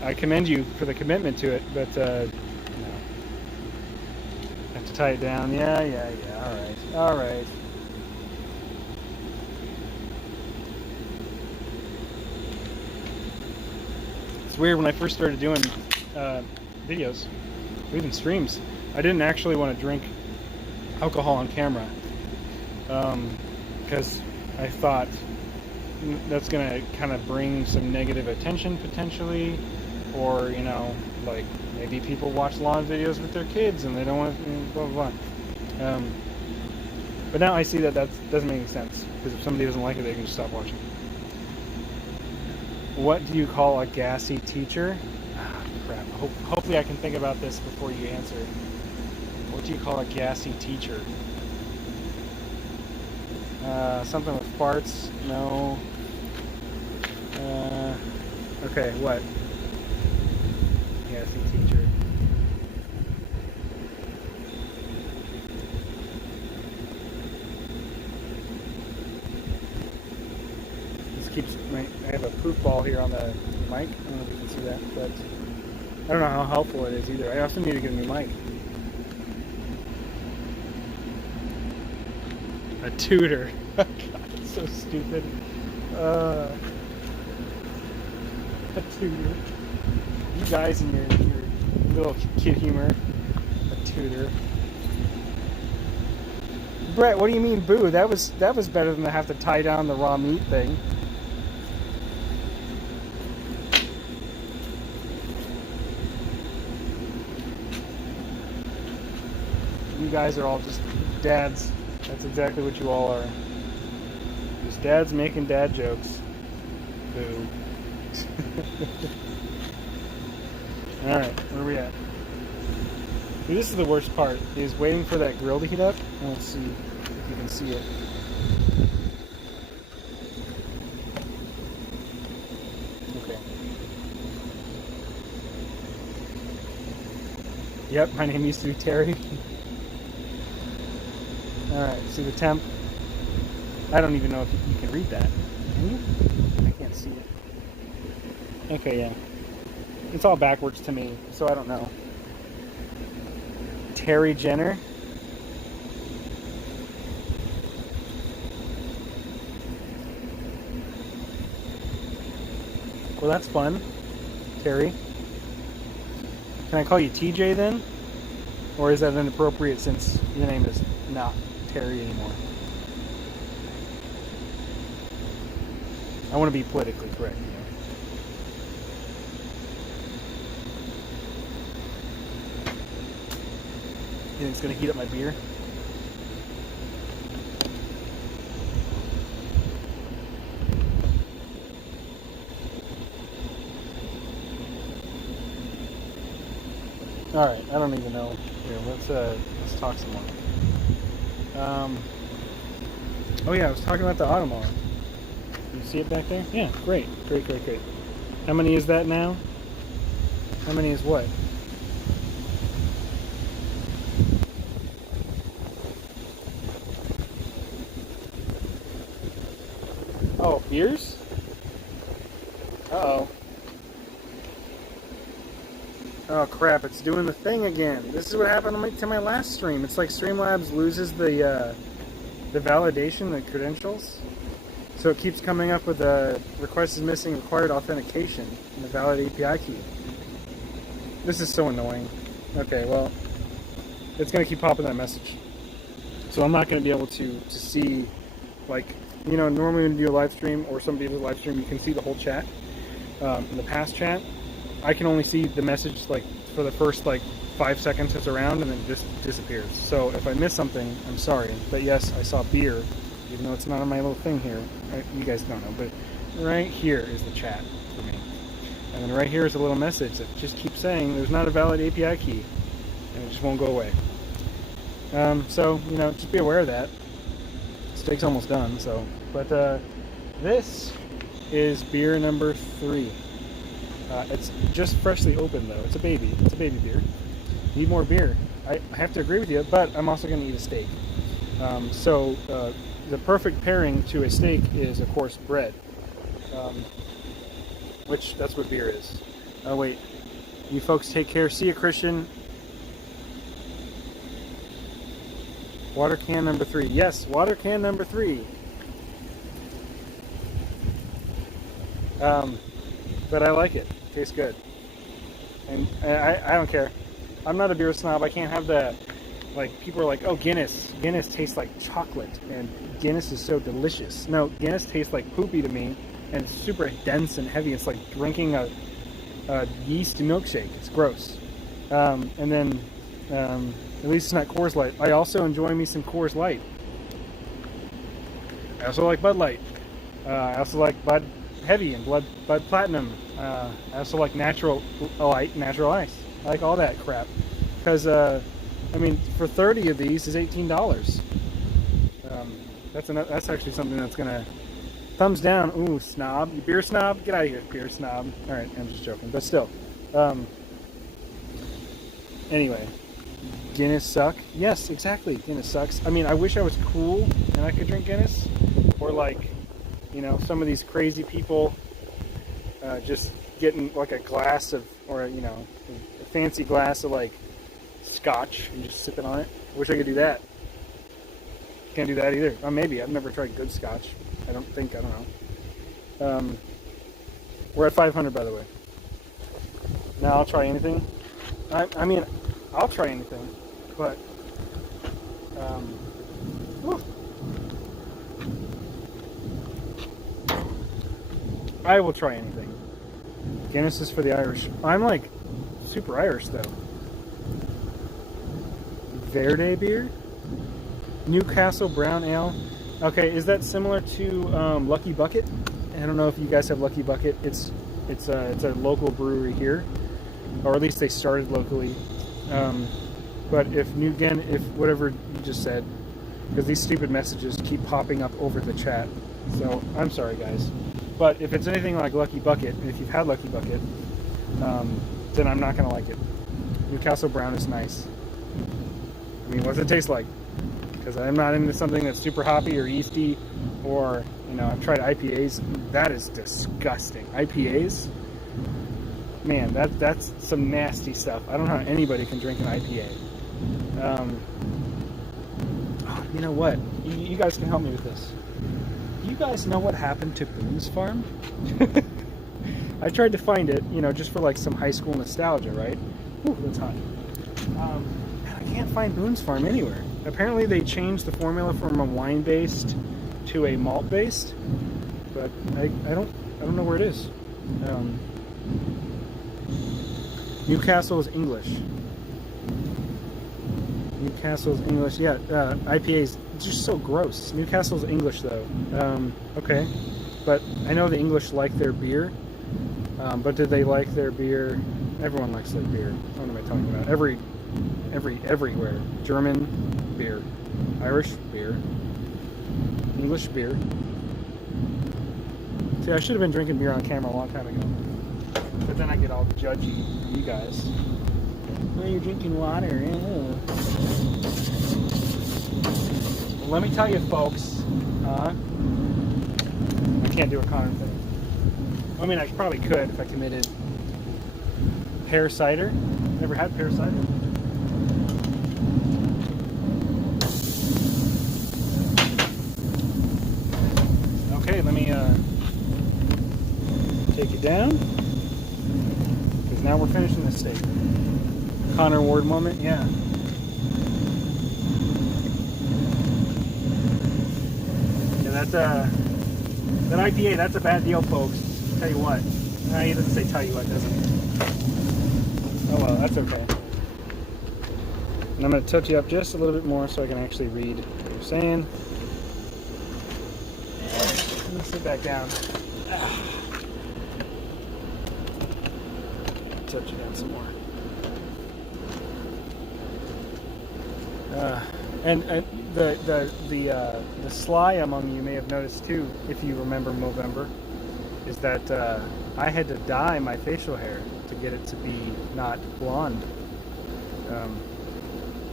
I commend you for the commitment to it, but no. Have to tie it down. Yeah. All right. It's weird, when I first started doing videos, or even streams, I didn't actually want to drink alcohol on camera, because I thought that's going to kind of bring some negative attention potentially, or, you know, like maybe people watch lawn videos with their kids and they don't want to, blah, blah, blah. But now I see that doesn't make any sense, because if somebody doesn't like it, they can just stop watching. What do you call a gassy teacher? Ah, crap. Hopefully I can think about this before you answer. What do you call a gassy teacher? Something with farts? No. Okay, what? Gassy teacher. I have a proof ball here on the mic. I don't know if you can see that, but I don't know how helpful it is either. I also need to get a new mic. A tutor. God, it's so stupid. A tutor. You guys and your little kid humor. A tutor. Brett, what do you mean boo? That was better than to have to tie down the raw meat thing. You guys are all just dads. That's exactly what you all are. Just dads making dad jokes. Boo. Alright, where are we at? Dude, this is the worst part, is waiting for that grill to heat up. Let's see if you can see it. Okay. Yep, my name used to be Terry. Alright, see the temp? I don't even know if you can read that. Can you? I can't see it. Okay, yeah. It's all backwards to me, so I don't know. Terry Jenner? Well, that's fun. Terry. Can I call you TJ then? Or is that inappropriate since your name is not Terry anymore? I want to be politically correct, you know. You think it's going to heat up my beer? All right, I don't even know. Here, let's talk some more. Oh yeah, I was talking about the Automower. You see it back there? Yeah, great. How many is that now? How many is what? Oh, beers? Uh-oh. Oh crap, it's doing the thing again. This is what happened to my last stream. It's like Streamlabs loses the validation, the credentials. So it keeps coming up with a request is missing required authentication and the valid API key. This is so annoying. Okay, well, it's going to keep popping that message. So I'm not going to be able to see, like, you know, normally when you do a live stream or somebody does a live stream, you can see the whole chat. In the past chat, I can only see the message, like, for the first, like, 5 seconds it's around and then it just disappears. So if I miss something, I'm sorry. But yes, I saw beer, even though it's not on my little thing here. You guys don't know, but right here is the chat for me. And then right here is a little message that just keeps saying there's not a valid API key. And it just won't go away. So, you know, just be aware of that. Steak's almost done, so. But this is beer number 3. It's just freshly opened, though. It's a baby. It's a baby beer. Need more beer. I have to agree with you, but I'm also going to eat a steak. So the perfect pairing to a steak is, of course, bread. Which, that's what beer is. Oh, wait. You folks take care. See you, Christian. Water can number 3. Yes, water can number 3. But I like it. Tastes good. And I don't care. I'm not a beer snob. I can't have the, like, people are like, oh, Guinness. Guinness tastes like chocolate, and Guinness is so delicious. No, Guinness tastes like poopy to me, and it's super dense and heavy. It's like drinking a yeast milkshake. It's gross. And then, at least it's not Coors Light. I also enjoy me some Coors Light. I also like Bud Light. I also like Bud Heavy and Bud Platinum. I also like Natural Light, Natural Ice. I like all that crap. Because, I mean, for 30 of these is $18. That's actually something that's going to... Thumbs down. Ooh, snob. You beer snob? Get out of here, beer snob. Alright, I'm just joking. But still. Anyway. Guinness suck? Yes, exactly. Guinness sucks. I mean, I wish I was cool and I could drink Guinness. Or like, you know, some of these crazy people just getting like a glass of, or, you know, a fancy glass of like scotch and just sipping on it. I wish I could do that. Can't do that either. Oh, maybe. I've never tried good scotch. I don't know. We're at 500, by the way. Now I'll try anything. I mean, I'll try anything, but I will try anything. Guinness is for the Irish. I'm like super Irish though. Verde beer, Newcastle Brown Ale. Okay, is that similar to Lucky Bucket? I don't know if you guys have Lucky Bucket. It's a local brewery here, or at least they started locally. But if whatever you just said, because these stupid messages keep popping up over the chat, so I'm sorry guys. But if it's anything like Lucky Bucket, and if you've had Lucky Bucket, then I'm not gonna like it. Newcastle Brown is nice. I mean, what's it taste like? Because I'm not into something that's super hoppy or yeasty, or, you know, I've tried IPAs. That is disgusting. IPAs? Man, that's some nasty stuff. I don't know how anybody can drink an IPA. You know what? You guys can help me with this. Do you guys know what happened to Boone's Farm? I tried to find it, you know, just for like some high school nostalgia, right? Whew, that's hot. I can't find Boone's Farm anywhere. Apparently they changed the formula from a wine-based to a malt-based, but I don't know where it is. Newcastle is English. Newcastle's English. Yeah, IPA's just so gross. Newcastle's English though. Okay, but I know the English like their beer. But did they like their beer? Everyone likes their beer. What am I talking about? Everywhere. German beer, Irish beer, English beer. See, I should have been drinking beer on camera a long time ago. But then I get all judgy from you guys. Oh, you're drinking water. Ew. Well, let me tell you, folks. I can't do a Connor thing. I mean, I probably could if I committed. Pear cider. Never had pear cider. Okay, let me take it down. Because now we're finishing this steak. Connor Ward moment, yeah. Yeah, that IPA, that's a bad deal, folks. Tell you what. He doesn't say tell you what, does he? Oh well, that's okay. And I'm going to touch you up just a little bit more so I can actually read what you're saying. Let me sit back down. Touch you down some more. And the sly among you may have noticed too, if you remember Movember, is that I had to dye my facial hair to get it to be not blonde.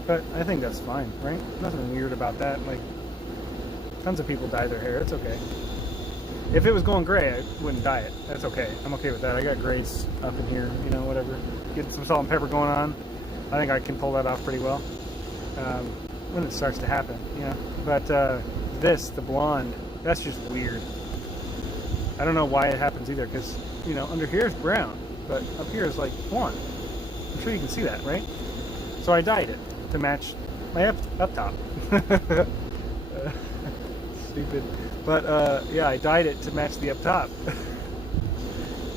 But I think that's fine, right? Nothing weird about that. Like, tons of people dye their hair. It's okay. If it was going gray, I wouldn't dye it. That's okay. I'm okay with that. I got grays up in here, you know, whatever. Get some salt and pepper going on. I think I can pull that off pretty well when it starts to happen, you know. But the blonde, that's just weird. I don't know why it happens either, because, you know, under here is brown, but up here is like blonde. I'm sure you can see that, right? So I dyed it to match my up top. Stupid. But yeah, I dyed it to match the up top.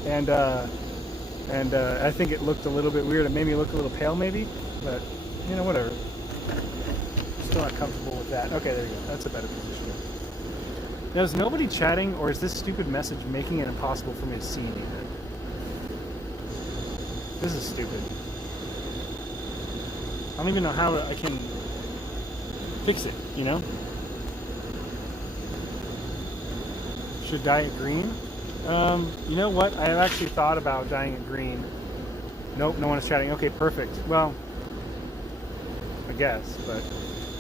and I think it looked a little bit weird. It made me look a little pale maybe, but you know, whatever. Still not comfortable with that. Okay, there you go. That's a better position. Now, is nobody chatting, or is this stupid message making it impossible for me to see anything? This is stupid. I don't even know how I can fix it, you know? Should dye it green? You know what? I have actually thought about dyeing it green. Nope, no one is chatting. Okay, perfect. Well, I guess, but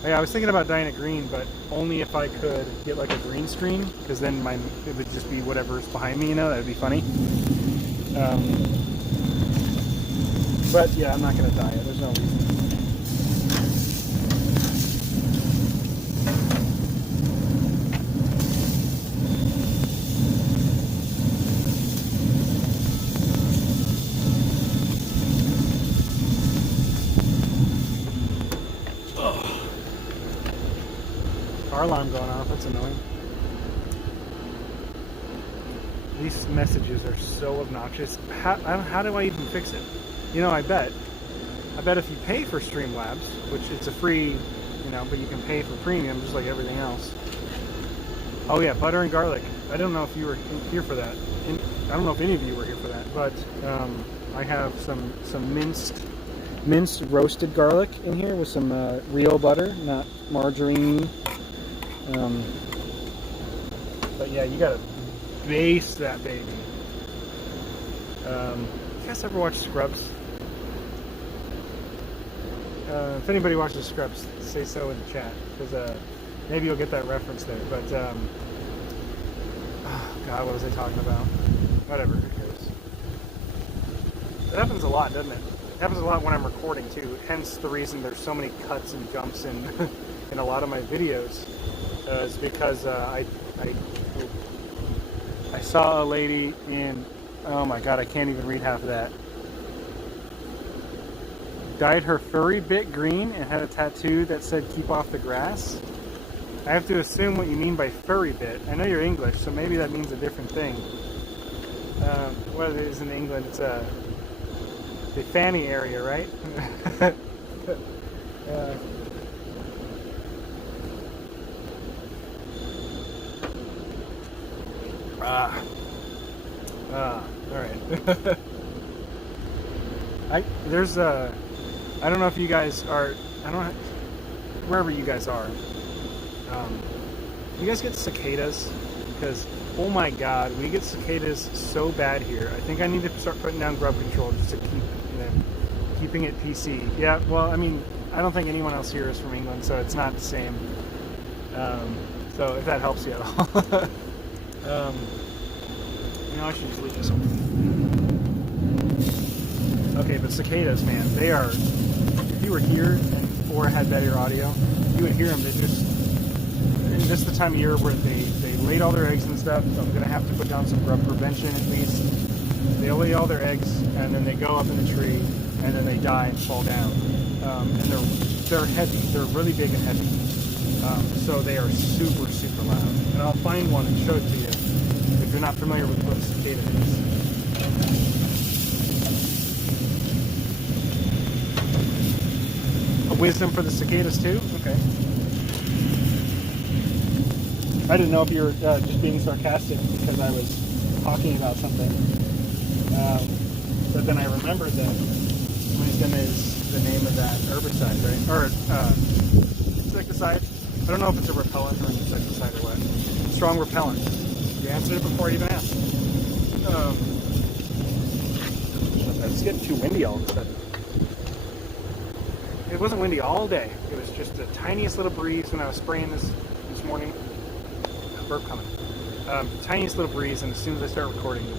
yeah, I was thinking about dyeing it green, but only if I could get like a green screen, because then it would just be whatever's behind me, you know? That would be funny. But yeah, I'm not going to dye it. There's no reason. Car alarm going off. That's annoying. These messages are so obnoxious. How do I even fix it? You know, I bet if you pay for Streamlabs, which it's a free, you know, but you can pay for premium just like everything else. Oh yeah, butter and garlic. I don't know if you were here for that. I don't know if any of you were here for that, but I have some minced roasted garlic in here with some real butter, not margarine. But yeah, you gotta baste that baby. You guys ever watch Scrubs? If anybody watches Scrubs, say so in the chat, because maybe you'll get that reference there. But oh God, what was I talking about? Whatever, who cares? It happens a lot, doesn't it? It happens a lot when I'm recording too. Hence the reason there's so many cuts and jumps in in a lot of my videos. Is because I saw a lady in, oh my God, I can't even read half of that. dyed her furry bit green and had a tattoo that said "Keep off the grass." I have to assume what you mean by furry bit. I know you're English, so maybe that means a different thing. What it is in England, it's the fanny area, right? All right. I don't know if you guys are, I don't know, wherever you guys are, you guys get cicadas? Because, oh my god, we get cicadas so bad here. I think I need to start putting down grub control just to keep, keeping it PC. Yeah, well, I mean, I don't think anyone else here is from England, so it's not the same. So if that helps you at all. I should just leave this open. Okay, but cicadas, man, they are, if you were here or had better audio, you would hear them. They just, and this is the time of year where they laid all their eggs and stuff, so I'm going to have to put down some grub prevention at least. They lay all their eggs, and then they go up in the tree, and then they die and fall down. And they're heavy. They're really big and heavy. So they are super, super loud. And I'll find one and show it to you if you're not familiar with what a cicada is. A wisdom for the cicadas too? Okay. I didn't know if you were just being sarcastic because I was talking about something. But then I remembered that wisdom is the name of that herbicide, right? Or insecticide. I don't know if it's a repellent or an insecticide or what. Strong repellent. You answered it before I even asked. It's getting too windy all of a sudden. It wasn't windy all day. It was just the tiniest little breeze when I was spraying this morning. Burp coming. Tiniest little breeze, and as soon as I start recording, the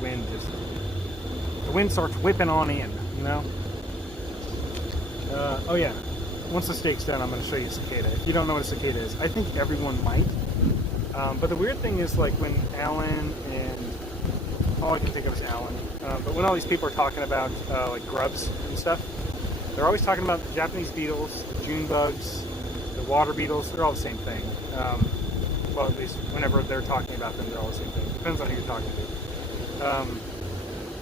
wind starts whipping on in, oh yeah. Once the steak's done, I'm going to show you a cicada. If you don't know what a cicada is, I think everyone might. But the weird thing is, like, when Alan and all I can think of is Alan. But when all these people are talking about like grubs and stuff, they're always talking about the Japanese beetles, the June bugs, the water beetles. They're all the same thing. Well, at least whenever they're talking about them, they're all the same thing. Depends on who you're talking to.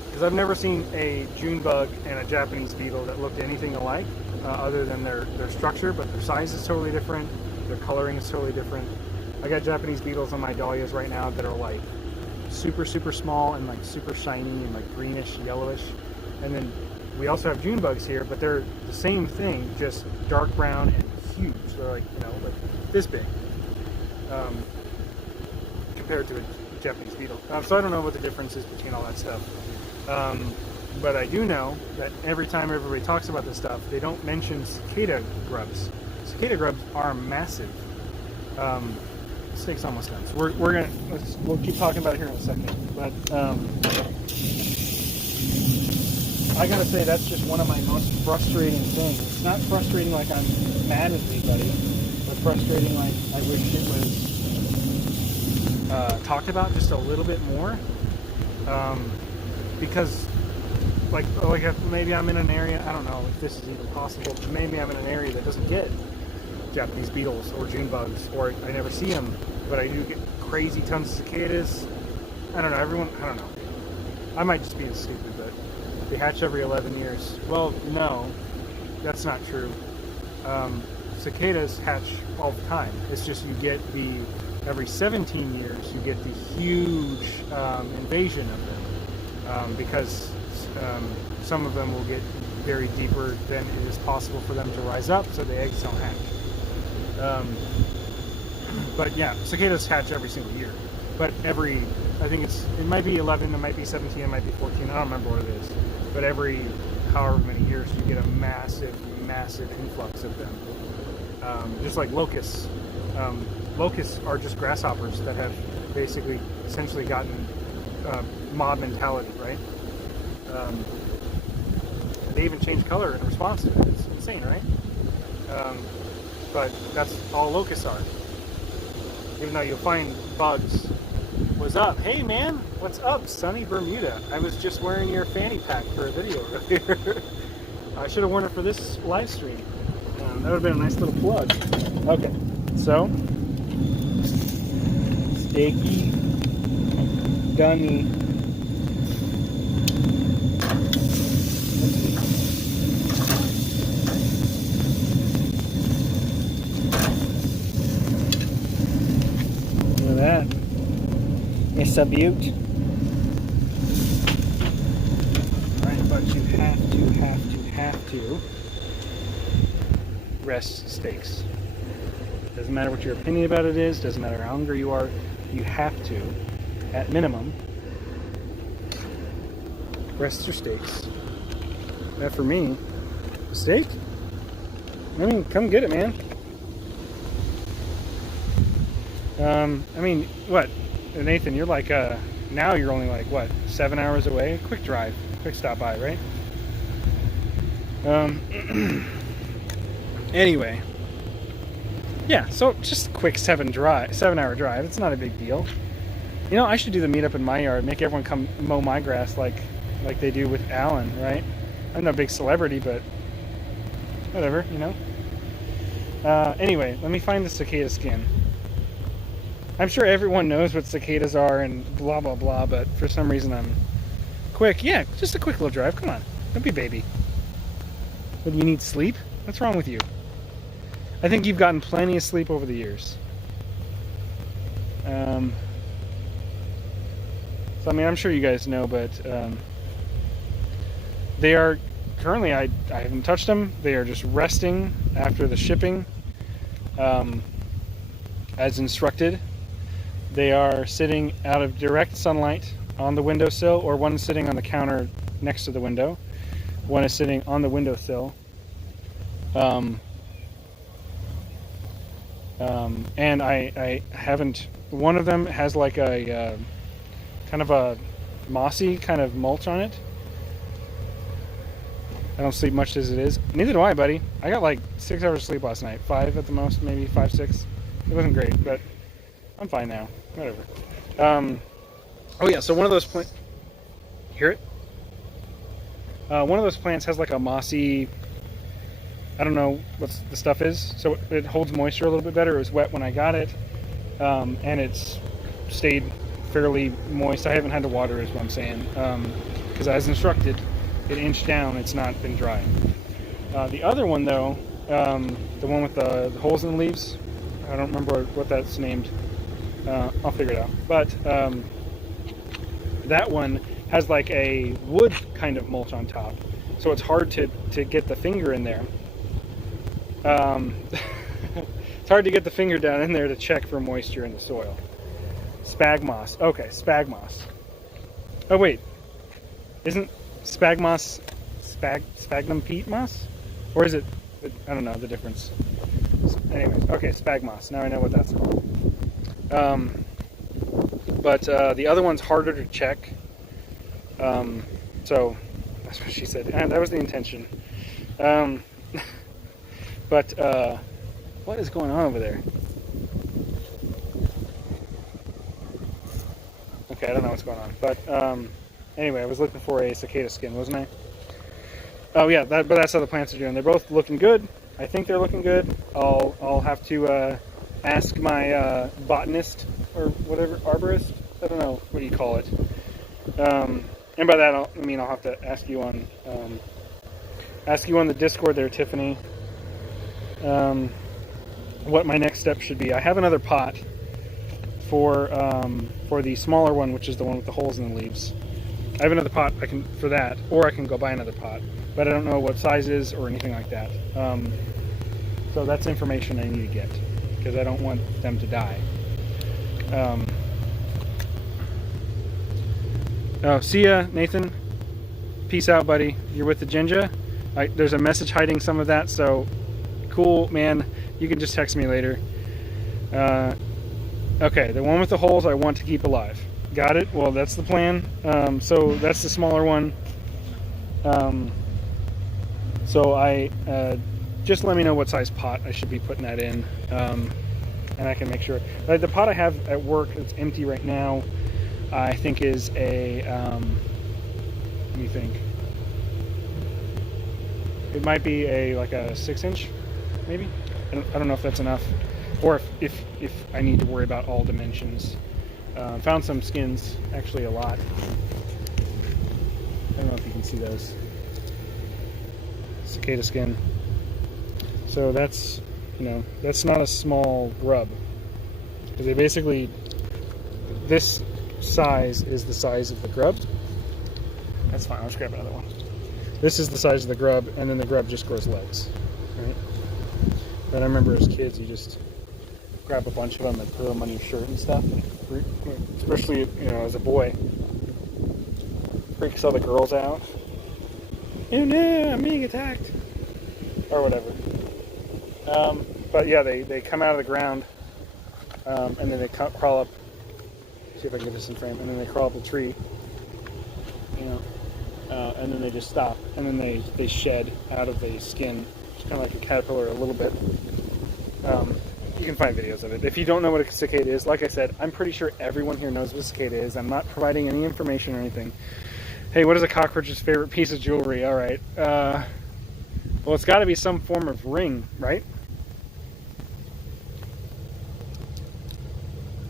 Because I've never seen a June bug and a Japanese beetle that looked anything alike, other than their structure, but their size is totally different. Their coloring is totally different. I got Japanese beetles on my dahlias right now that are like super, super small and like super shiny and like greenish, yellowish. And then we also have June bugs here, but they're the same thing, just dark brown and huge. They're like, like this big. Compared to a Japanese beetle. So I don't know what the difference is between all that stuff. But I do know that every time everybody talks about this stuff, they don't mention cicada grubs. Cicada grubs are massive. Steak's almost done. So we'll keep talking about it here in a second. But I gotta say, that's just one of my most frustrating things. It's not frustrating like I'm mad at anybody, but frustrating like I wish it was talked about just a little bit more. Because like if maybe I'm in an area, I don't know if this is even possible, but maybe I'm in an area that doesn't get Japanese beetles or June bugs, or I never see them, but I do get crazy tons of cicadas. I don't know, I don't know. I might just be stupid, but they hatch every 11 years. Well, no, that's not true. Cicadas hatch all the time. It's just you get every 17 years, you get the huge invasion of them. Because some of them will get buried deeper than it is possible for them to rise up, so the eggs don't hatch. But yeah, cicadas hatch every single year. But I think it might be 11, it might be 17, it might be 14, I don't remember what it is. But every however many years, you get a massive, massive influx of them. Just like locusts. Locusts are just grasshoppers that have basically essentially gotten mob mentality, right? They even change color in response to it. It's insane, right? But that's all locusts are. Even though you'll find bugs. What's up? Hey man, what's up, Sunny Bermuda? I was just wearing your fanny pack for a video earlier. I should have worn it for this live stream. That would have been a nice little plug. Okay, so steaky gunny. Look at that. It's a beaut. Right, but you have to rest steaks. Doesn't matter what your opinion about it is, doesn't matter how hungry you are, you have to, at minimum, rest your steaks. That for me, a steak? I mean, come get it, man. I mean, what? Nathan, you're like, now you're only like, what, 7 hours away? Quick drive, quick stop by, right? Anyway. Yeah, so just a quick 7-hour drive. It's not a big deal. You know, I should do the meetup in my yard, make everyone come mow my grass like they do with Alan, right? I'm no big celebrity, but whatever, you know? Anyway, let me find the cicada skin. I'm sure everyone knows what cicadas are and blah, blah, blah, but for some reason I'm quick. Yeah, just a quick little drive. Come on. Don't be a baby. What, do you need sleep? What's wrong with you? I think you've gotten plenty of sleep over the years. So, I mean, I'm sure you guys know, but they are currently, I haven't touched them. They are just resting after the shipping as instructed. They are sitting out of direct sunlight on the windowsill, or one is sitting on the counter next to the window. One is sitting on the windowsill. And I haven't, one of them has like a kind of a mossy kind of mulch on it. I don't sleep much as it is. Neither do I, buddy. I got like 6 hours of sleep last night. 5 at the most, maybe 5, 6. It wasn't great, but I'm fine now. Whatever. Oh yeah, so one of those plants, hear it? One of those plants has like a mossy, I don't know what the stuff is, so it holds moisture a little bit better. It was wet when I got it, and it's stayed fairly moist. I haven't had to water, is what I'm saying, because as instructed, it inched down. It's not been dry. The other one, though, the one with the holes in the leaves, I don't remember what that's named. I'll figure it out. But that one has like a wood kind of mulch on top, so it's hard to get the finger in there. It's hard to get the finger down in there to check for moisture in the soil. Spag moss. Okay, spag moss. Oh wait, isn't spag moss sphagnum peat moss? Or is it, I don't know the difference. Anyways, okay, spag moss. Now I know what that's called. But the other one's harder to check. So that's what she said. And that was the intention. But what is going on over there? Okay, I don't know what's going on. But anyway, I was looking for a cicada skin, wasn't I? Oh yeah, but that's how the plants are doing. They're both looking good. I think they're looking good. I'll have to ask my botanist or whatever, arborist. I don't know, what do you call it? And by that, I'll have to ask you on the Discord there, Tiffany. What my next step should be. I have another pot for the smaller one, which is the one with the holes in the leaves. I have another pot for that, or I can go buy another pot, but I don't know what size is or anything like that. So that's information I need to get, because I don't want them to die. Oh, see ya, Nathan. Peace out, buddy. You're with the Jinja. There's a message hiding some of that, so cool, man. You can just text me later. Okay, the one with the holes I want to keep alive. Got it? Well, that's the plan. So that's the smaller one. So I just let me know what size pot I should be putting that in, and I can make sure. The pot I have at work, it's empty right now, I think is a, let me think. It might be like a 6-inch, maybe. I don't know if that's enough, or if I need to worry about all dimensions. Found some skins, actually a lot. I don't know if you can see those. Cicada skin. So that's, that's not a small grub. Because they basically, this size is the size of the grub. That's fine, I'll just grab another one. This is the size of the grub, and then the grub just grows legs, right? And I remember as kids, you just grab a bunch of them and throw them on your shirt and stuff. And especially, as a boy, freaks all the girls out. Oh no, I'm being attacked, or whatever. But yeah, they come out of the ground, and then they crawl up. See if I can get this in frame. And then they crawl up the tree, and then they just stop, and then they shed out of the skin, kind of like a caterpillar a little bit. You can find videos of it. If you don't know what a cicada is, like I said, I'm pretty sure everyone here knows what a cicada is. I'm not providing any information or anything. Hey, what is a cockroach's favorite piece of jewelry? All right. Well, it's got to be some form of ring, right?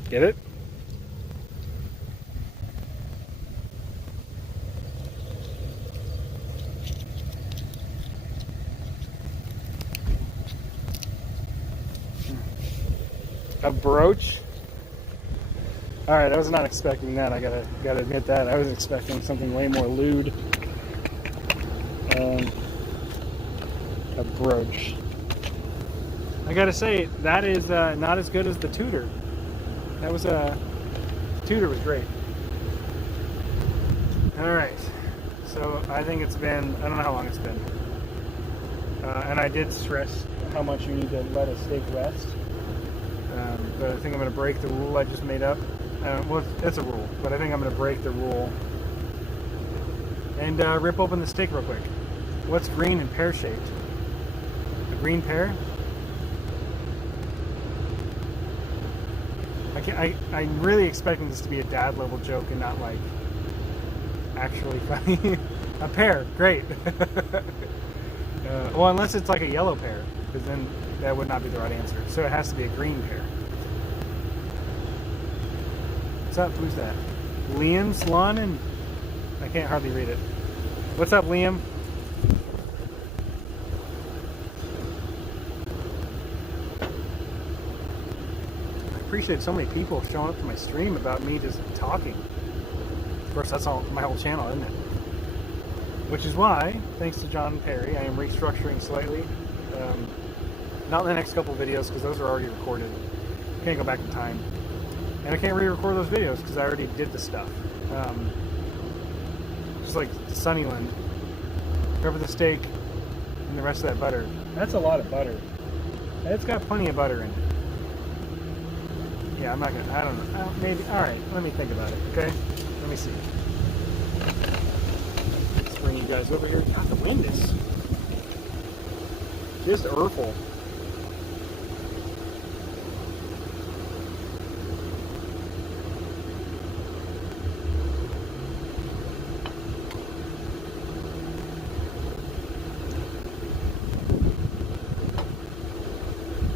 Get it? A brooch? All right, I was not expecting that. I gotta admit that. I was expecting something way more lewd. A brooch. I gotta say, that is not as good as the Tudor. That was Tudor was great. All right, so I think it's been, I don't know how long it's been. And I did stress how much you need to let a steak rest. But I think I'm going to break the rule I just made up. Well, it's a rule, but I think I'm going to break the rule and rip open the steak real quick. What's green and pear-shaped? A green pear? I'm really expecting this to be a dad-level joke and not, like, actually funny. A pear, great. Well, unless it's like a yellow pear, because then that would not be the right answer. So it has to be a green pear. What's up? Who's that? Liam Sloan? I can't hardly read it. What's up, Liam? I appreciate so many people showing up to my stream about me just talking. Of course, that's all my whole channel, isn't it? Which is why, thanks to John Perry, I am restructuring slightly. Not in the next couple videos, because those are already recorded. Can't go back in time. And I can't re-record those videos, because I already did the stuff. Just like Sunnyland. Cover the steak and the rest of that butter. That's a lot of butter. It's got plenty of butter in it. Yeah, I'm not going to, I don't know. Maybe, alright, let me think about it, okay? Let me see. Let's bring you guys over here. God, the wind is just awful.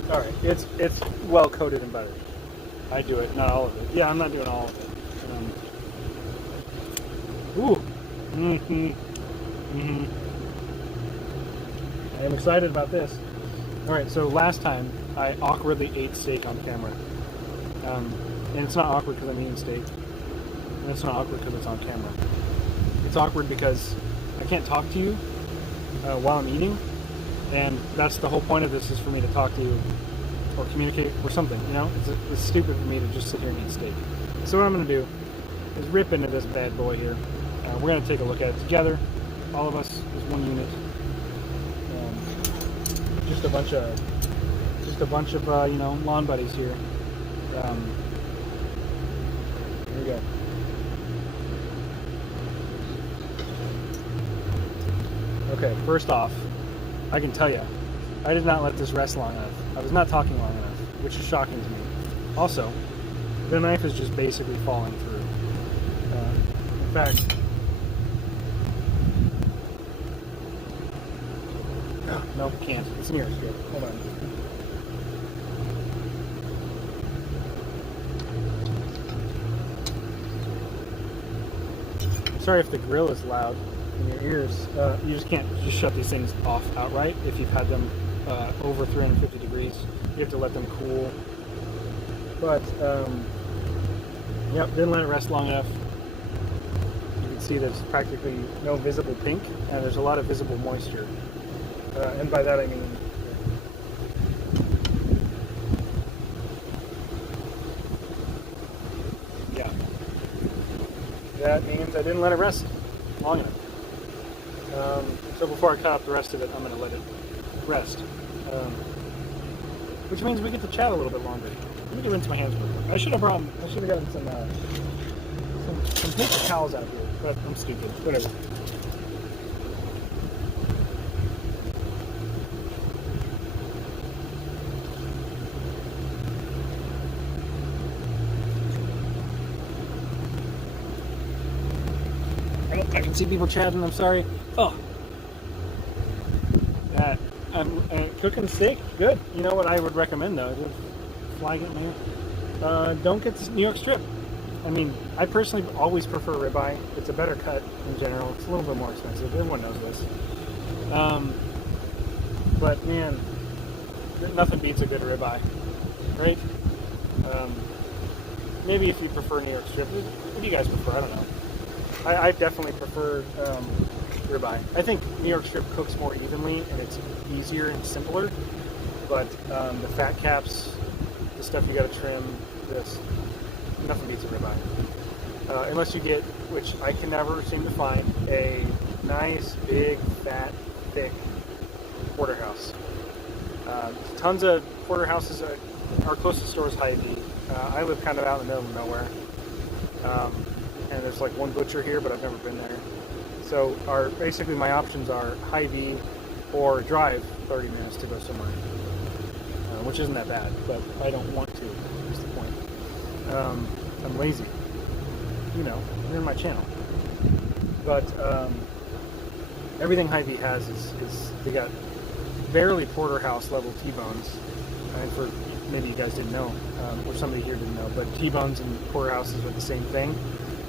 Alright, it's well coated in butter. I do it, not all of it. Yeah, I'm not doing all of it. I am excited about this. Alright, so last time I awkwardly ate steak on camera. And it's not awkward because I'm eating steak. And it's not awkward because it's on camera. It's awkward because I can't talk to you while I'm eating. And that's the whole point of this, is for me to talk to you or communicate or something, you know? It's stupid for me to just sit here and eat steak. So what I'm going to do is rip into this bad boy here. We're going to take a look at it together. All of us as one unit. Just a bunch of you know, lawn buddies here. Here we go. Okay, first off, I can tell you, I did not let this rest long enough. I was not talking long enough, which is shocking to me. Also, the knife is just basically falling through. In fact, Nope, can't. It's New York strip. Hold on. Sorry if the grill is loud in your ears. You just can't just shut these things off outright if you've had them over 350 degrees. You have to let them cool. But, yep, didn't let it rest long enough. You can see there's practically no visible pink, and there's a lot of visible moisture. And by that I mean, yeah, that means I didn't let it rest long enough. So before I cut off the rest of it, I'm going to let it rest. Which means we get to chat a little bit longer. Let me go rinse my hands real quick. I should have gotten some paper towels out here, but I'm stupid. Whatever. I can see people chatting. I'm sorry. Oh, that I'm cooking steak. Good. You know what I would recommend though? Just flag it in here. Don't get this New York strip. I mean, I personally always prefer ribeye. It's a better cut in general. It's a little bit more expensive. Everyone knows this. But man, nothing beats a good ribeye, right? Maybe if you prefer New York strip, what do you guys prefer? I don't know. I definitely prefer ribeye. I think New York strip cooks more evenly and it's easier and simpler. But the fat caps, the stuff you got to trim, nothing beats a ribeye. Unless you get, which I can never seem to find, a nice, big, fat, thick porterhouse. Tons of porterhouses. Our closest store is Hy-Vee. I live kind of out in the middle of nowhere. And there's like one butcher here, but I've never been there. So basically my options are Hy-Vee or drive 30 minutes to go somewhere. Which isn't that bad, but I don't want to, is the point. I'm lazy. You know, you're in my channel. But everything Hy-Vee has is they got barely porterhouse level T-bones. And for maybe you guys didn't know, or somebody here didn't know, but T-bones and porterhouses are the same thing.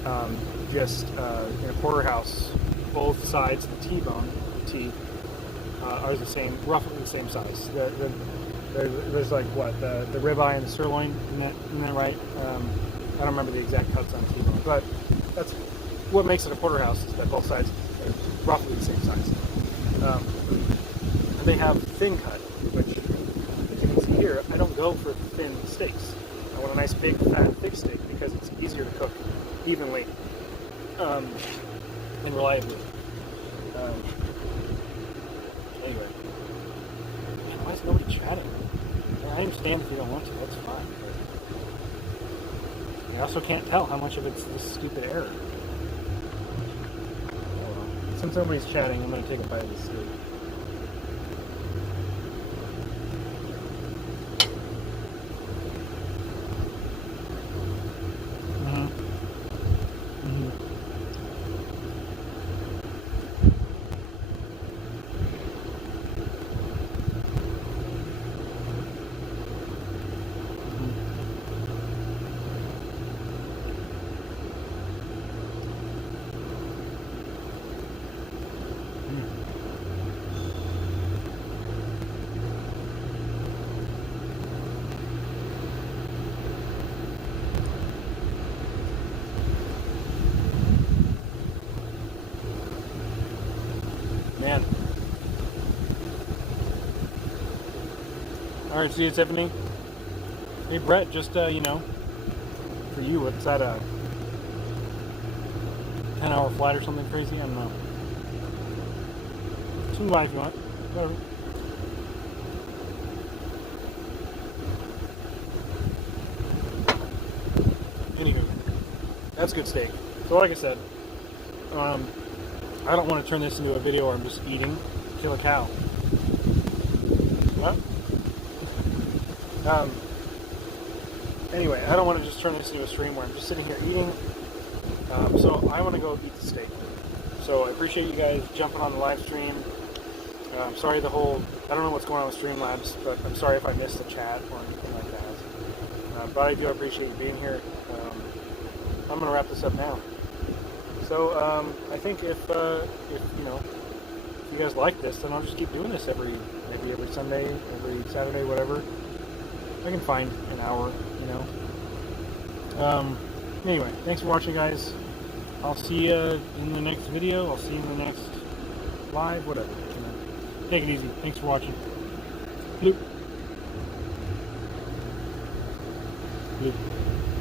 In a porterhouse, both sides of the T-bone, the T, are the same, roughly the same size. There's like what, the ribeye and the sirloin, isn't that right? I don't remember the exact cuts on T-bone, but that's what makes it a porterhouse, is that both sides are roughly the same size. And they have thin cut, which, as you can see here, I don't go for thin steaks. I want a nice big, fat, thick steak because it's easier to cook evenly and reliably. Anyway, man, why is nobody chatting? I understand if you don't want to, that's fine. But I also can't tell how much of it's this stupid error. Since nobody's chatting, I'm going to take a bite of this steak. Man. Alright, see you, Tiffany. Hey, Brett, just, you know, for you, what's that, a 10-hour flight or something crazy? I don't know. Swing by if you want. Whatever. Anywho, that's good steak. So like I said, I don't want to turn this into a video where I'm just eating. Kill a cow. What? Anyway, I don't want to just turn this into a stream where I'm just sitting here eating. So I want to go eat the steak. So I appreciate you guys jumping on the live stream. I'm sorry I don't know what's going on with Streamlabs, but I'm sorry if I missed the chat or anything like that. But I do appreciate you being here. I'm going to wrap this up now. So I think if you guys like this, then I'll just keep doing this maybe every Sunday, every Saturday, whatever. I can find an hour, Anyway, thanks for watching, guys. I'll see you in the next video. I'll see you in the next live, whatever. Take it easy. Thanks for watching. Bloop. Bloop.